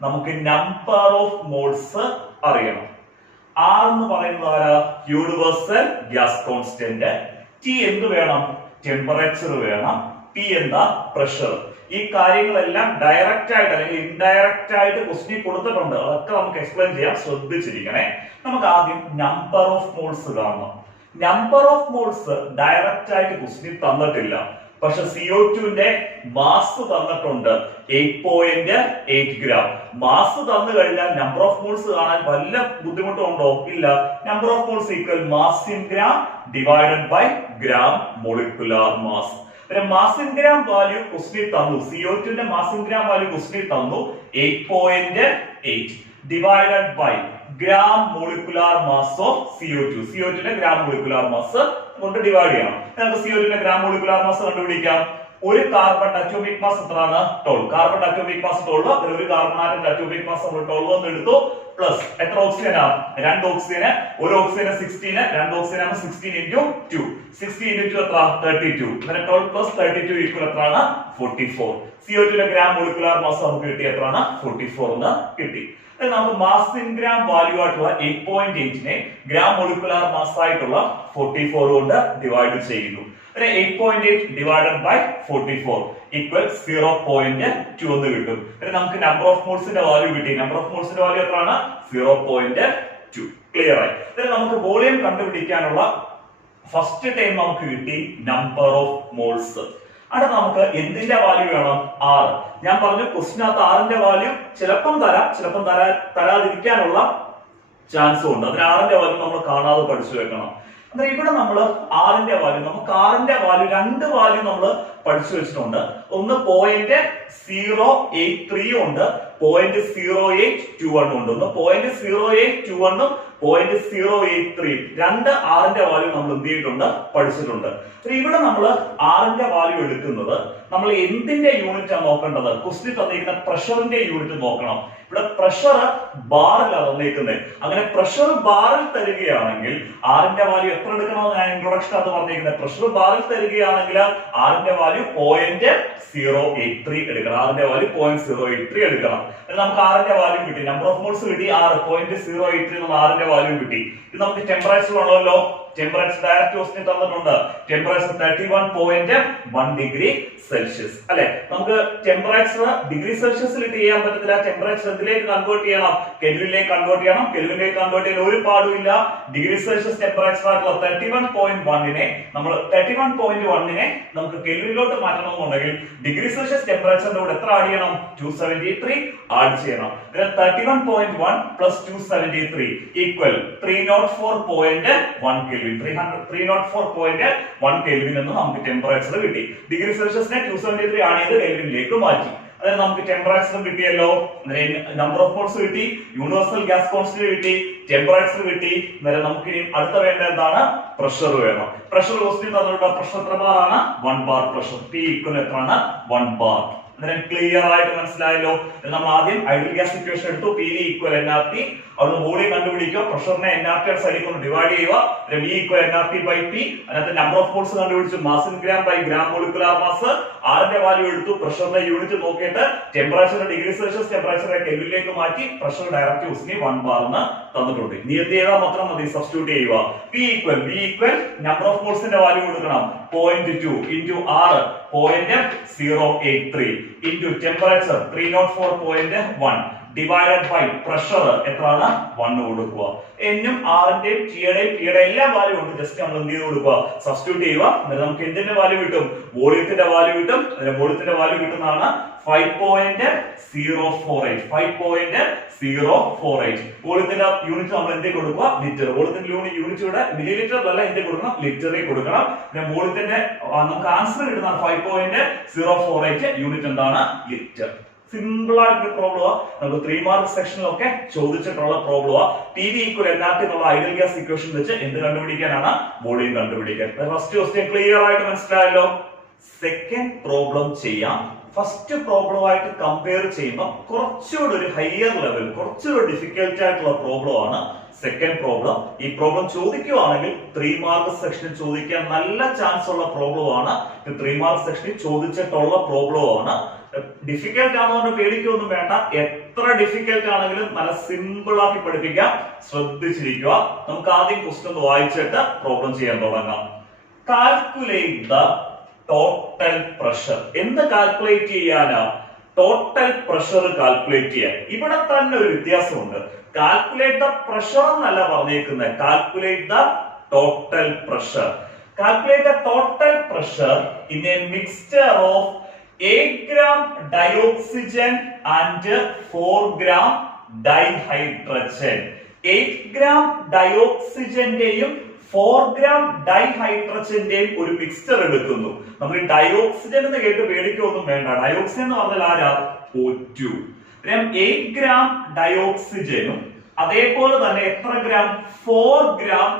നമുക്ക് നമ്പർ ഓഫ് മോൾസ് അറിയണം. R എന്ന് പറയുന്നത് ആരാ? Universal gas constant. T എന്ത് വേണം? ടെമ്പറേച്ചർ വേണം. P എന്താ? പ്രഷർ. ഈ കാര്യങ്ങളെല്ലാം ഡയറക്റ്റ് ആയിട്ട് അല്ലെങ്കിൽ ഇൻഡയറക്റ്റ് ആയിട്ട് ക്വസ്റ്റ്യൻ കൊടുത്തിട്ടുണ്ട്. അതൊക്കെ നമുക്ക് എക്സ്പ്ലെയിൻ ചെയ്യാം. ശ്രദ്ധിച്ചിരിക്കണേ. നമുക്ക് ആദ്യം നമ്പർ ഓഫ് മോൾസ് കാണണം. നമ്പർ ഓഫ് മോൾസ് ഡയറക്റ്റ് ആയിട്ട് ക്വസ്റ്റ്യൻ തന്നിട്ടില്ല, പക്ഷെ CO2ന്റെ മാസ് തന്നിട്ടുണ്ട് 8.8 ഗ്രാം. മാസ് തന്നു കഴിഞ്ഞാൽ നമ്പർ ഓഫ് മോൾസ് കാണാൻ വല്ല ബുദ്ധിമുട്ടുണ്ടോ? ഇല്ല. Number of moles equal mass in gram divided by gram molecular mass. Mass in gram value question തന്നു. CO2ന്റെ mass in gram value question തന്നു 8.8 divided by gram molecular mass of CO2. CO2ന്റെ gram molecular mass കൊണ്ട് divide ചെയ്യണം. നമുക്ക് CO2ന്റെ gram molecular mass കണ്ടുപിടിക്കാം. ഒരു carbon atomic mass എത്രയാണ്? 12. Carbon atomic mass 12. ഒരു കാർബൺ ആറ്റത്തിന്റെ അറ്റോമിക് മാസ് നമ്മൾ 12 എന്ന് എടുത്തു. പ്ലസ് എത്ര ഓക്സിജനാ? 2 ഓക്സിജന്. ഒരു ഓക്സിജന് 16, 2 ഓക്സിജനാണ് 16 into 2. 16 into 2 എത്ര? 32. അങ്ങനെ 12 plus 32 ഈക്വൽ എത്രയാണ്? 44. CO2ന്റെ ഗ്രാം മോളിക്കുലാർ മാസ് നമുക്ക് കിട്ടി എത്രയാണ്? 44 എന്ന് കിട്ടി. നമുക്ക് മാസ് ഇൻ ഗ്രാം വാല്യൂ ആയിട്ടുള്ള 8.8നെ ഗ്രാം മോളിക്കുലാർ മാസ് ആയിട്ടുള്ള 44 കൊണ്ട് ഡിവൈഡ് ചെയ്യുന്നു. 8.8 ഡിവൈഡഡ് ബൈ 44 ഈക്വൽ 0.2 എന്ന് കിട്ടും. നമുക്ക് നമ്പർ ഓഫ് മോൾസിന്റെ വാല്യൂ കിട്ടി. നമ്പർ ഓഫ് മോൾസിന്റെ വാല്യൂ എത്രയാണ്? 0.2. ക്ലിയർ ആയി. നമുക്ക് വോളിയം കണ്ടുപിടിക്കാനുള്ള ഫസ്റ്റ് ടൈം നമുക്ക് കിട്ടി നമ്പർ ഓഫ് മോൾസ്. അവിടെ നമുക്ക് എന്തിന്റെ വാല്യൂ വേണം? R. ഞാൻ പറഞ്ഞു ക്വസ്റ്റിനകത്ത് Rന്റെ വാല്യൂ ചിലപ്പം തരാം, ചിലപ്പം തരാതിരിക്കാനുള്ള ചാൻസും ഉണ്ട്. അതിന് Rന്റെ വാല്യൂ നമ്മൾ കാണാതെ പഠിച്ചു വെക്കണം. എന്നാൽ ഇവിടെ നമ്മൾ Rന്റെ വാല്യൂ, നമുക്ക് Rന്റെ വാല്യൂ രണ്ട് വാല്യൂ നമ്മൾ പഠിച്ചു വെച്ചിട്ടുണ്ട്. ഒന്ന് 0.083 ഉണ്ട്, 0.0821 ഉണ്ട്. ഒന്ന് 0.0821 0.083 രണ്ട് Rന്റെ വാല്യൂ നമ്മൾ എന്ത് ചെയ്തിട്ടുണ്ട്? പഠിച്ചിട്ടുണ്ട്. ഇവിടെ നമ്മൾ Rന്റെ വാല്യൂ എടുക്കുന്നത് നമ്മൾ എന്തിന്റെ യൂണിറ്റ് ആണ് നോക്കേണ്ടത്? ക്വസ്റ്റ്യൻ തന്നിരിക്കുന്ന പ്രഷറിന്റെ യൂണിറ്റ് നോക്കണം. ഇവിടെ പ്രഷർ ബാറിലാണ് തന്നിരിക്കുന്നത്. അങ്ങനെ പ്രഷർ ബാറിൽ തരികയാണെങ്കിൽ Rന്റെ വാല്യൂ എത്ര എടുക്കണമെന്ന് ഞാൻ ഇൻട്രൊഡക്ഷൻ അത് പറഞ്ഞിരിക്കുന്നത്. പ്രഷർ ബാറിൽ തരികയാണെങ്കിൽ Rന്റെ വാല്യൂ 0.083 എടുക്കണം. Rന്റെ വാല്യൂ 0.083 എടുക്കണം. നമുക്ക് Rന്റെ വാല്യൂ കിട്ടി. നമ്പർ ഓഫ് മോൾസ് കിട്ടി 0.083 എന്നുള്ള Rന്റെ വാല്യൂ കിട്ടി. ഇത് നമുക്ക് ടെമ്പറേച്ചർ ആണല്ലോ. ടെമ്പറേച്ചർ ഡയറക്റ്റ് ക്വസ്റ്റ്യൻ തന്നിട്ടുണ്ട്. ടെമ്പറേച്ചർ 31.1 ഡിഗ്രി സെൽഷ്യസ് അല്ലെ. നമുക്ക് ടെമ്പറേച്ചർ ഡിഗ്രി സെൽഷ്യസിൽ ചെയ്യാൻ പറ്റത്തില്ല. ടെമ്പറേച്ചർ എന്തിലേക്ക് കൺവേർട്ട് ചെയ്യണം? കെൽവിനിലേക്ക് കൺവേർട്ട് ചെയ്യണം. കെൽവിനിലേക്ക് കൺവേർട്ട് ചെയ്യാൻ ഒരു പാടുമില്ല. ഡിഗ്രി സെൽഷ്യസ് ടെമ്പറേച്ചർ ആയിട്ടുള്ള 31.1നെ നമ്മൾ 31.1നെ നമുക്ക് കെൽവിനിലോട്ട് മാറ്റണമെന്നുണ്ടെങ്കിൽ ഡിഗ്രി സെൽഷ്യസ് ടെമ്പറേച്ചറിന്റെ കൂടെ എത്ര ആഡ് ചെയ്യണം? 273 ആഡ് ചെയ്യണം. 31.1 plus 273 equal 304.1 Kelvin. 304.1 Kelvin എന്ന് നമുക്ക് ടെമ്പറേച്ചർ കിട്ടി. ഡിഗ്രി സെൽഷ്യസിനെ 273 ആണ് ചെയ്ത് കെൽവിനിലേക്ക് മാറ്റി. അതായത് നമുക്ക് ടെമ്പറേച്ചർ കിട്ടിയല്ലോ, നമ്പർ ഓഫ് മോൾസ് കിട്ടി, യൂണിവേഴ്സൽ ഗ്യാസ് കോൺസ്റ്റന്റ് കിട്ടി, ടെമ്പറേച്ചർ കിട്ടി. അന്നേരം നമുക്ക് ഇനി അടുത്ത വേണ്ട എന്താണ്? പ്രഷർ വേണം. പ്രഷർ ക്വസ്റ്റ്യൻ തന്നിട്ടുള്ള പ്രഷർ എത്ര ബാർ ആണ്? 1 ബാർ പ്രഷർ. P ഈക്വൽ എത്രയാണ്? 1 ബാർ. അന്നേരം ക്ലിയർ ആയിട്ട് മനസ്സിലായല്ലോ. നമ്മൾ ആദ്യം ഐഡിയൽ ഗ്യാസ് ഇക്വേഷൻ എടുത്തു. PV equal nRT. അവിടുന്ന് വോളിയം കണ്ടുപിടിക്കുക. പ്രഷറിനെ nRT സൈഡിൽ കൊണ്ട് ഡിവൈഡ് ചെയ്യുക. V equal nRT by P. അതിനകത്ത് നമ്പർ ഓഫ് മോൾസ് കണ്ടുപിടിച്ചു. Mass in gram by gram molecular mass. Rന്റെ വാല്യൂ എടുത്തു. പ്രഷറിന്റെ യൂണിറ്റ് നോക്കിയിട്ട് ടെമ്പറേച്ചർ ഡിഗ്രി സെൽഷ്യസ് ടെമ്പറേച്ചറെ കെൽവിനിലേക്ക് മാറ്റി പ്രഷർ ഡയറക്റ്റ് ക്വസ്റ്റ്യൻ 1 ബാർ എന്ന് തന്നിട്ടുണ്ട്. നീ എന്ത് ചെയ്താൽ മാത്രം മതി? സബ്സ്റ്റിറ്റ്യൂട്ട് ചെയ്യുക. V ഈക്വൽ നമ്പർ ഓഫ് മോൾസിന്റെ വാല്യൂ കൊടുക്കണം. 0.2 into R 0.083 into temperature 304.1 divided by pressure എത്രയാണ്? 1 കൊടുക്കുക. എന്നും ആറിന്റെയും ടിയുടെയും പിയുടെ എല്ലാ വാല്യൂ ഉണ്ട്. ജസ്റ്റ് നമ്മൾ എന്ത് ചെയ്ത് കൊടുക്കുക? സബ്സ്റ്റിറ്റ്യൂട്ട് ചെയ്യുക. നമുക്ക് എന്തിന്റെ വാല്യൂ കിട്ടും? വോളിയത്തിന്റെ വാല്യൂ കിട്ടും. വോളിയത്തിന്റെ വാല്യൂ കിട്ടുന്നതാണ് 5.048. 5.048. വോളിയത്തിന്റെ യൂണിറ്റ് നമ്മൾ എന്ത് കൊടുക്കുക? ലിറ്റർ. വോളിയത്തിന്റെ യൂണിറ്റ് ഇവിടെ മില്ലി ലിറ്റർ അല്ല, എന്ത് കൊടുക്കണം? ലിറ്ററിൽ കൊടുക്കണം. പിന്നെ വോളിയത്തിന്റെ നമുക്ക് ആൻസർ കിട്ടുന്നതാണ് 5.048. യൂണിറ്റ് എന്താണ്? ലിറ്റർ. സിമ്പിൾ ആയിട്ടുള്ള പ്രോബ്ലമാ. നമുക്ക് 3 മാർക്ക് സെക്ഷനിലൊക്കെ ചോദിച്ചിട്ടുള്ള പ്രോബ്ലമാ. PV ഈക്വൽ nRT എന്നുള്ള ഐഡിയൽ ഗ്യാസ് ഇക്വേഷൻ വെച്ച് എന്ത് കണ്ടുപിടിക്കാനാണ്? വോളിയം കണ്ടുപിടിക്കാൻ. ഫസ്റ്റ് ക്വസ്റ്റ്യൻ ക്ലിയർ ആയിട്ട് മനസ്സിലായല്ലോ. സെക്കൻഡ് പ്രോബ്ലം ചെയ്യാം. ഫസ്റ്റ് പ്രോബ്ലമായിട്ട് കമ്പയർ ചെയ്യുമ്പോൾ കുറച്ചുകൂടി ഒരു ഹയർ ലെവൽ, കുറച്ചുകൂടി ഡിഫിക്കൽട്ട് ആയിട്ടുള്ള പ്രോബ്ലം ആണ് സെക്കൻഡ് പ്രോബ്ലം. ഈ പ്രോബ്ലം ചോദിക്കുകയാണെങ്കിൽ 3 മാർക്ക് സെക്ഷനിൽ ചോദിക്കാൻ നല്ല ചാൻസ് ഉള്ള പ്രോബ്ലം ആണ്. 3 മാർക്ക് സെക്ഷനിൽ ചോദിച്ചിട്ടുള്ള പ്രോബ്ലം ആണ്. ഡിഫിക്കൽട്ട് ആണെന്ന് പേടിക്കൊന്നും വേണ്ട. എത്ര ഡിഫിക്കൽട്ട് ആണെങ്കിലും നല്ല സിമ്പിൾ ആക്കി പഠിപ്പിക്കാം. ശ്രദ്ധിച്ചിരിക്കുക. നമുക്ക് ആദ്യം ക്വസ്റ്റ്യൻ വായിച്ചിട്ട് പ്രോബ്ലം ചെയ്യാൻ തുടങ്ങാം. Calculate the total pressure. എന്ത് കാൽക്കുലേറ്റ് ചെയ്യാനാ? ടോട്ടൽ പ്രഷർ കാൽക്കുലേറ്റ് ചെയ്യാൻ. ഇവിടെ തന്നെ ഒരു വ്യത്യാസമുണ്ട്. കാൽക്കുലേറ്റ് ദ പ്രഷർ എന്നല്ല പറഞ്ഞേക്കുന്നത്, calculate the total pressure. Calculate the total pressure in a mixture of 8 gram dioxygen and 4 gram dihydrogen. 8 gram dioxygenന്റെയും 4 gram dihydrogenന്റെയും ഒരു മിക്സ്ചർ എടുക്കുന്നു. നമ്മൾ ഈ ഡയോക്സിജൻ എന്ന് കേട്ട് പേടിക്കൊന്നും വേണ്ട. ഡയോക്സിജൻ എന്ന് പറഞ്ഞാൽ ആരാ? O2. 8 gram ഡയോക്സിജനും അതേപോലെ തന്നെ എത്ര ഗ്രാം? 4 gram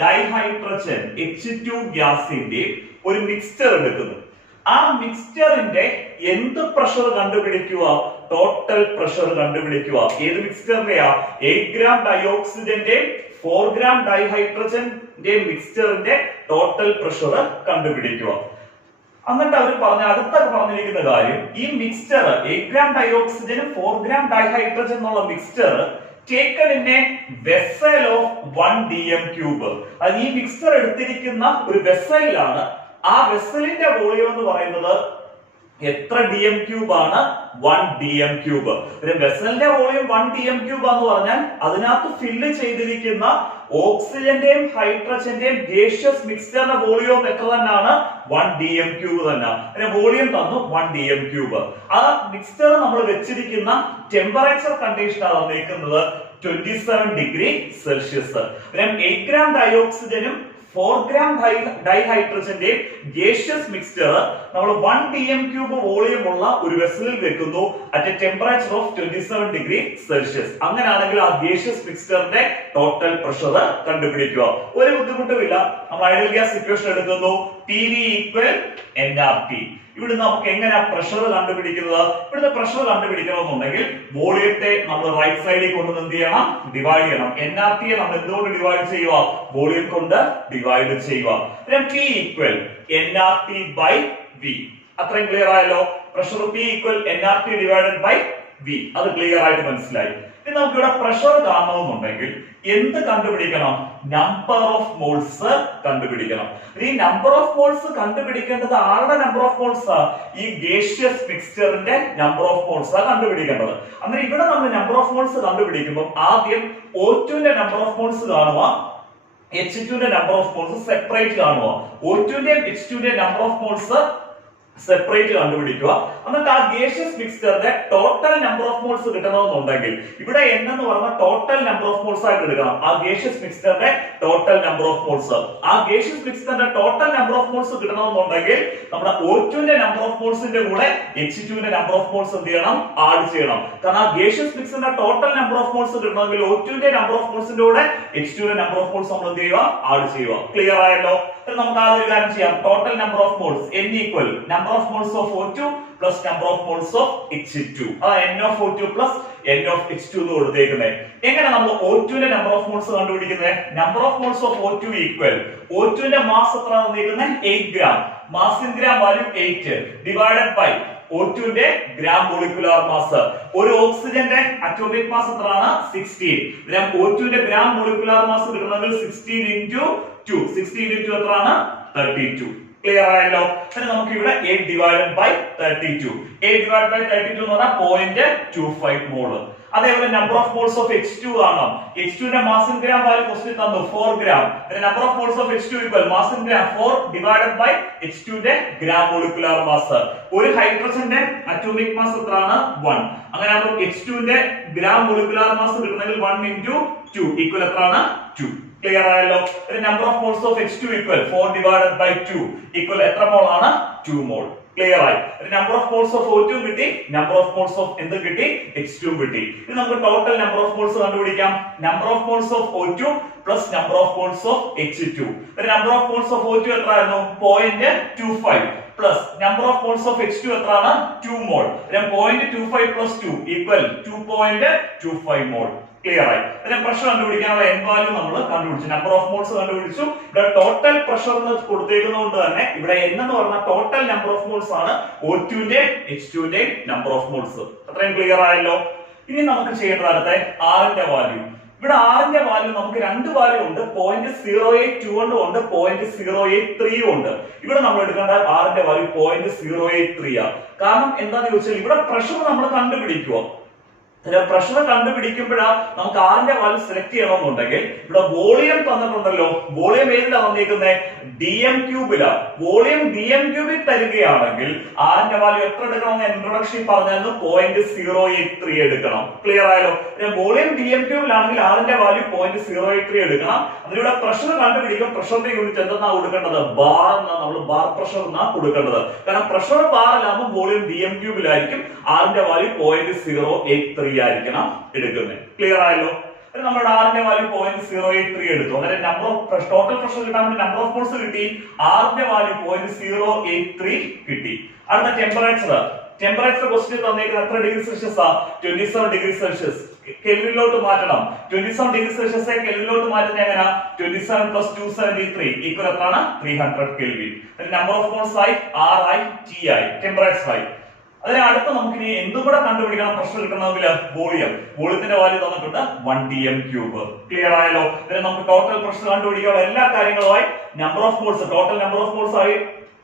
ഡൈഹൈഡ്രജൻ H2 ഗ്യാസിന്റെ ഒരു മിക്സ്ചർ എടുക്കുന്നു. ആ മിക്സ്ചറിന്റെ എന്ത് പ്രഷർ കണ്ടുപിടിക്കുക? ടോട്ടൽ പ്രഷർ കണ്ടുപിടിക്കുക. ഏത് മിക്സ്ചറിന്റെയാ? 8 gram ഡയോക്സിജന്റെ 4 gram ഡൈഹൈഡ്രജന്റെ മിക്സ്ചറിന്റെ ടോട്ടൽ പ്രഷർ കണ്ടുപിടിക്കുക. എന്നിട്ട് അവർ അടുത്ത പറഞ്ഞിരിക്കുന്ന കാര്യം, ഈ മിക്സ്ചർ 8 gram ഡയോക്സിജനും 4 gram ഡൈഹൈഡ്രജൻ എന്നുള്ള mixture taken in a vessel of 1 dm cube. അത് ഈ മിക്സ്ചർ എടുത്തിരിക്കുന്ന ഒരു വെസലിലാണ്. ആ വെസലിന്റെ വോളിയം എന്ന് പറയുന്നത് എത്ര dm ക്യൂബ് ആണ്? 1 dm ക്യൂബ്. ഒരു വെസലിന്റെ വോളിയം 1 dm ക്യൂബ് എന്ന് പറഞ്ഞാൽ അതിനകത്ത് ഫില്ല് ചെയ്തിരിക്കുന്ന ഓക്സിജന്റെയും ഹൈഡ്രജന്റെയും ഗേഷ്യസ് മിക്സ്ചറിന്റെ വോളിയം എത്ര തന്നെയാണ്? 1 dm ക്യൂബ് തന്നെ. വോളിയം തന്നു 1 dm ക്യൂബ്. ആ മിക്സ്ചർ നമ്മൾ വെച്ചിരിക്കുന്ന ടെമ്പറേച്ചർ കണ്ടീഷൻ ആണ് തന്നിരിക്കുന്നത് 27 ഡിഗ്രി സെൽഷ്യസ്. 8 gram ഡയോക്സിജനും 4 gram ഡൈഹൈഡ്രജന്റെ ഗേഷ്യസ് മിക്സ്ചർ നമ്മൾ 1 dm ക്യൂബ് വോളിയം ഉള്ള ഒരു വെസലിൽ വെക്കുന്നു at a temperature of 27 degree Celsius. അങ്ങനെയാണെങ്കിൽ ആ ഗേഷ്യസ് മിക്സ്ചറിന്റെ ടോട്ടൽ പ്രഷർ കണ്ടുപിടിക്കുക. ഒരു ബുദ്ധിമുട്ടുമില്ല. നമ്മൾ ഐഡിയൽ ഗ്യാസ് ഇക്വേഷൻ എടുക്കുന്നു. PV = nRT. ഇവിടെ നമുക്ക് എങ്ങനെ പ്രഷർ കണ്ടുപിടിക്കുന്നത്? ഇവിടുത്തെ പ്രഷർ കണ്ടുപിടിക്കണമെന്നുണ്ടെങ്കിൽ വോളിയത്തെ നമ്മൾ റൈറ്റ് സൈഡിൽ കൊണ്ട് എന്ത് ചെയ്യണം? ഡിവൈഡ് ചെയ്യണം. nRT യെ നമ്മൾ എന്തുകൊണ്ട് ഡിവൈഡ് ചെയ്യുക? വോളിയം കൊണ്ട് ഡിവൈഡ് ചെയ്യുക. P = nRT/V. അത്രയും ക്ലിയർ ആയല്ലോ. Pressure P = nRT / V. അത് ക്ലിയർ ആയിട്ട് മനസ്സിലായി. ഇനി നമുക്ക് ഇവിടെ പ്രഷർ കാണണമെന്നുണ്ടെങ്കിൽ എന്ത് കണ്ടുപിടിക്കണം? നമ്പർ ഓഫ് മോൾസ് കണ്ടുപിടിക്കണം. ഈ നമ്പർ ഓഫ് മോൾസ് കണ്ടുപിടിക്കേണ്ടത് ആരുടെ നമ്പർ ഓഫ് മോൾസ്? ഈ ഗേഷ്യസ് മിക്സ്ചറിന്റെ നമ്പർ ഓഫ് മോൾസ് കണ്ടുപിടിക്കേണ്ടത്. അങ്ങനെ ഇവിടെ നമ്മൾ നമ്പർ ഓഫ് മോൾസ് കണ്ടുപിടിക്കുമ്പോൾ ആദ്യം O2 ന്റെ നമ്പർ ഓഫ് മോൾസ് കാണുക, H2 ന്റെ നമ്പർ ഓഫ് മോൾസ് സെപ്പറേറ്റ് കാണുക. O2 ന്റെയും H2 ന്റെയും നമ്പർ ഓഫ് മോൾസ് സെപ്പറേറ്റ് കണ്ടുപിടിക്കുക. എന്നിട്ട് ആ ഗേഷ്യസ് മിക്സ്ചറിന്റെ ടോട്ടൽ നമ്പർ ഓഫ് മോൾസ് കിട്ടണമെന്നുണ്ടെങ്കിൽ ഇവിടെ n എന്ന് പറഞ്ഞ ടോട്ടൽ നമ്പർ ഓഫ് മോൾസ് ആയിട്ട് എടുക്കണം. ആ ഗേഷ്യസ് മിക്സ്ചറിന്റെ ടോട്ടൽ നമ്പർ ഓഫ് മോൾസ്. ആ ഗേഷ്യസ് മിക്സ്ചറിന്റെ ടോട്ടൽ നമ്പർ ഓഫ് മോൾസ് കിട്ടണമെന്നുണ്ടെങ്കിൽ നമ്മുടെ O2 ന്റെ നമ്പർ ഓഫ് മോൾസിന്റെ കൂടെ H2 ന്റെ നമ്പർ ഓഫ് മോൾസ് എന്ത് ചെയ്യണം? ആഡ് ചെയ്യണം. കാരണം ആ ഗേഷ്യസ് മിക്സ്ചറിന്റെ ടോട്ടൽ നമ്പർ ഓഫ് മോൾസ് കിട്ടണമെങ്കിൽ O2 ന്റെ നമ്പർ ഓഫ് മോൾസിന്റെ കൂടെ H2 ന്റെ നമ്പർ ഓഫ് മോൾസ് നമ്മൾ എന്ത് ചെയ്യുക? ആഡ് ചെയ്യുക. ക്ലിയർ ആയല്ലോ. നമുക്ക് ആദ്യം കാര്യം ചെയ്യാം. Total number of moles n = number of moles of O2 plus number of moles of H2. n of O2 plus n of H2 എന്ന് കൊടുത്തേക്കുന്നത്. എങ്ങനെ നമ്മൾ O2 ന്റെ നമ്പർ ഓഫ് മോൾസ് കണ്ടുപിടിക്കുന്നത്? Number of moles of O2 = O2 ന്റെ mass എത്ര തന്നിരിക്കുന്നത്? 8 gram. Mass in gram value 8 divided by O2 ന്റെ ഗ്രാം മോളിക്കുലാർ മാസ്. ഒരു ഓക്സിജന്റെ അറ്റോമിക് മാസ് എത്രയാണ്? 16. O2 ന്റെ ഗ്രാം മോളിക്കുലാർ മാസ് കിട്ടണമെങ്കിൽ 16 into 2. 16 into എത്രയാണ്? 32. ക്ലിയർ ആയല്ലോ. പിന്നെ നമുക്ക് ഇവിടെ 8 divided by 32. 8 divided by 32 എന്ന് പറഞ്ഞാൽ 0.25 മോൾ. അതേപോലെ number of moles of H2 കാണാം. H2 ന്റെ mass in gram value question തന്നു 4 gram. Number of moles of H2 = mass in gram 4 divided by H2 ന്റെ ഗ്രാം മോളിക്കുലാർ മാസ്. ഒരു ഹൈഡ്രജന്റെ അറ്റോമിക് മാസ് എത്രയാണ്? 1. അങ്ങനെ നമ്മൾ H2 ന്റെ ഗ്രാം മോളിക്കുലാർ മാസ് കിട്ടണമെങ്കിൽ 1 into 2 equal എത്രയാണ്? 2. ക്ലിയർ ആയല്ലോ. Number of moles of H2 = 4 divided by 2 equal എത്ര മോൾ ആണ്? 2 മോൾ. ക്ലിയർ ആയി. Number of moles of O2 കിട്ടി, നമ്പർ ഓഫ് മോൾസ് ഓഫ് എന്ത് കിട്ടി? H2 കിട്ടി. ഇനി നമുക്ക് ടോട്ടൽ നമ്പർ ഓഫ് മോൾസ് കണ്ടുപിടിക്കാം. Number of moles of O2 plus number of moles of H2. Number of moles of O2 എത്രയായിരുന്നു? 0.25 plus number of moles of H2 എത്രയാണ്? 2 മോൾ. 0.25 plus 2 equal 2.25 മോൾ. Clear ആയി. Pressure കണ്ടുപിടിക്കാനുള്ള n value നമ്മൾ കണ്ടുപിടിച്ചു. Number of moles കണ്ടുപിടിച്ചു. ഇവിടെ total pressure എന്ന് കൊടുത്തേക്കുന്നതുകൊണ്ട് തന്നെ ഇവിടെ n എന്ന് പറഞ്ഞ ടോട്ടൽ നമ്പർ ഓഫ് മോൾസ് ആണ് O2 ന്റെ H2 ന്റെ നമ്പർ ഓഫ് മോൾസ്. അത്രയും ക്ലിയർ ആയല്ലോ. ഇനി നമുക്ക് ചെയ്യേണ്ടത് അടുത്ത R ന്റെ വാല്യൂ. ഇവിടെ R ന്റെ വാല്യൂ നമുക്ക് രണ്ട് വാല്യൂ ഉണ്ട്. 0.082 ഉണ്ട്, 0.083 ഉണ്ട്. ഇവിടെ നമ്മൾ എടുക്കേണ്ട R ന്റെ വാല്യൂ 0.083 ആണ്. കാരണം എന്താണെന്ന് ചോദിച്ചാൽ ഇവിടെ പ്രഷർ നമ്മൾ കണ്ടുപിടിക്കുക. പ്രഷർ കണ്ടുപിടിക്കുമ്പോഴാ നമുക്ക് ആറിന്റെ വാല്യൂ സെലക്ട് ചെയ്യണമെന്നുണ്ടെങ്കിൽ ഇവിടെ വോളിയം തന്നിട്ടുണ്ടല്ലോ. വോളിയം ഏതിലാ തന്നിരിക്കുന്നത്? dm ക്യൂബിലാ. വോളിയം dm ക്യൂബിൽ തരികയാണെങ്കിൽ ആറിന്റെ വാല്യൂ എത്ര എടുക്കണമെന്ന് ഇൻട്രൊഡക്ഷൻ പറഞ്ഞാൽ 0.083 എടുക്കണം. ക്ലിയർ ആയല്ലോ? വോളിയം dm ക്യൂബിലാണെങ്കിൽ ആറിന്റെ വാല്യൂ 0.083 എടുക്കണം. അതിലൂടെ പ്രഷർ കണ്ടുപിടിക്കും. പ്രഷറിന്റെ യൂണിറ്റ് എന്തെന്നാ കൊടുക്കേണ്ടത്? ബാർ എന്നാ. നമ്മൾ ബാർ പ്രഷർ എന്നാ കൊടുക്കേണ്ടത്. കാരണം പ്രഷർ ബാറിലാകുമ്പോൾ വോളിയം dm ക്യൂബിലായിരിക്കും. ആറിന്റെ വാല്യൂ 0.083 ആയിരിക്കണം എടുക്കുന്നത്. ക്ലിയർ ആയല്ലോ? നമ്മുടെ ആറിന്റെ വാല്യൂ 0.083 എടുത്തു. അങ്ങനെ നമ്പർ ഓഫ് ടോട്ടൽ പ്രഷർ കിട്ടാൻ വേണ്ടി നമ്പർ ഓഫ് മോൾസ് കിട്ടി. ആറിന്റെ വാല്യൂ 0.083 കിട്ടി. അടുത്ത ടെമ്പറേച്ചർ ക്വസ്റ്റ്യൻ തന്നേക്കുന്നത് എത്ര ഡിഗ്രി സെൽഷ്യസ് ആ? 27 ഡിഗ്രി സെൽഷ്യസ്. കെൽവിനിലോട്ട് മാറ്റണം. 27 ഡിഗ്രി സെൽഷ്യസ് കെൽവിനിലോട്ട് മാറ്റുന്നത് എങ്ങനെയാ? 27 + 273 ഈക്വൽ എത്രയാണ്? 300 കെൽവിൻ. നമ്പർ ഓഫ് മോൾസ് ആയി, R ആയി, T ആയി, ടെമ്പറേച്ചർ ആയി. അതിന് അടുത്ത് നമുക്ക് ഇനി എന്തും കൂടെ കണ്ടുപിടിക്കണം. പ്രഷർ കിട്ടണമെങ്കിൽ വോളിയത്തിന്റെ വാല്യൂ തന്നിട്ടുണ്ട് 1 dm ക്യൂബ്. ക്ലിയർ ആയല്ലോ? ഇതിന് നമുക്ക് ടോട്ടൽ പ്രഷർ കണ്ടുപിടിക്കാനുള്ള എല്ലാ കാര്യങ്ങളുമായി number of moles, total number of moles ആയി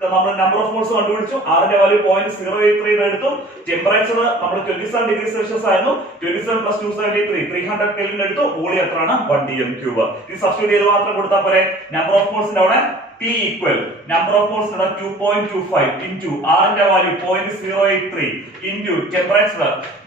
നമ്മൾ നമ്പർ ഓഫ് മോൾസ് കണ്ടുപിടിച്ചു. ആറിന്റെ വാല്യൂ 0.083 എടുത്തു. ടെമ്പറേച്ചർ നമ്മൾ 27 ഡിഗ്രി സെൽഷ്യസ് ആയിരുന്നു. 27 + 273 300 കെൽവിൻ എടുത്തു. വോളിയം എത്രയാണ്? 1 dm ക്യൂബ്. ഇത് സബ്സ്റ്റിറ്റ്യൂട്ട് ചെയ്ത് മാത്രം കൊടുത്താൽ പോരെ. നമ്പർ ഓഫ് മോൾസിന്റെ അവിടെ P equal number of moles 2.25 into ആറിന്റെ value 0.083 into temperature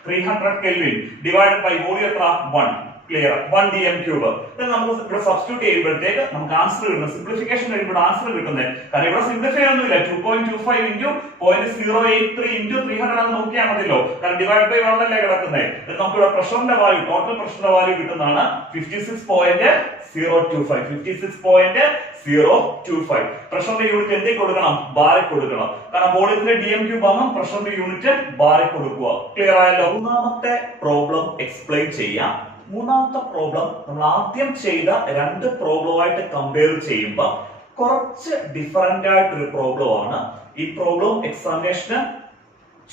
300 kelvin divided by volume എത്ര? 1. ക്ലിയർ? 1 dm cube. നമുക്ക് ഇവിടെ സബ്സ്റ്റിറ്റ്യൂട്ട് ചെയ്യുമ്പോഴത്തേക്ക് നമുക്ക് ആൻസർ കിട്ടുന്നത്, സിംപ്ലിഫിക്കേഷൻ കഴിയുമ്പോൾ ആൻസർ കിട്ടുന്നത്. കാരണം ഇവിടെ സിംപ്ലിഫൈ ഒന്നുമില്ല. 2.25 ഇൻറ്റു 0.083 ഇൻറ്റു 300 ആണെന്ന് നോക്കിയാൽ മതിയല്ലോ. കാരണം ഡിവൈഡ് ബൈ 1 അല്ലേ കിടക്കുന്നത്. നമുക്ക് ഇവിടെ പ്രഷറിന്റെ വാല്യൂ, ടോട്ടൽ പ്രഷറിന്റെ വാല്യൂ കിട്ടുന്നതാണ് 56.025. 56.025. പ്രഷറിന്റെ യൂണിറ്റ് എന്തിൽ കൊടുക്കണം? ബാറിൽ കൊടുക്കണം. കാരണം വോളിയത്തിന്റെ dm ക്യൂബ് ആകും, പ്രഷറിന്റെ യൂണിറ്റ് ബാറിൽ കൊടുക്കുക. ക്ലിയർ ആയല്ലോ? മൂന്നാമത്തെ പ്രോബ്ലം എക്സ്പ്ലെയിൻ ചെയ്യാം. മൂന്നാമത്തെ പ്രോബ്ലം നമ്മൾ ആദ്യം ചെയ്ത രണ്ട് പ്രോബ്ലമായിട്ട് കമ്പയർ ചെയ്യുമ്പോൾ കുറച്ച് ഡിഫറന്റ് ആയിട്ടൊരു പ്രോബ്ലം ആണ്. ഈ പ്രോബ്ലം എക്സാമിനേഷന്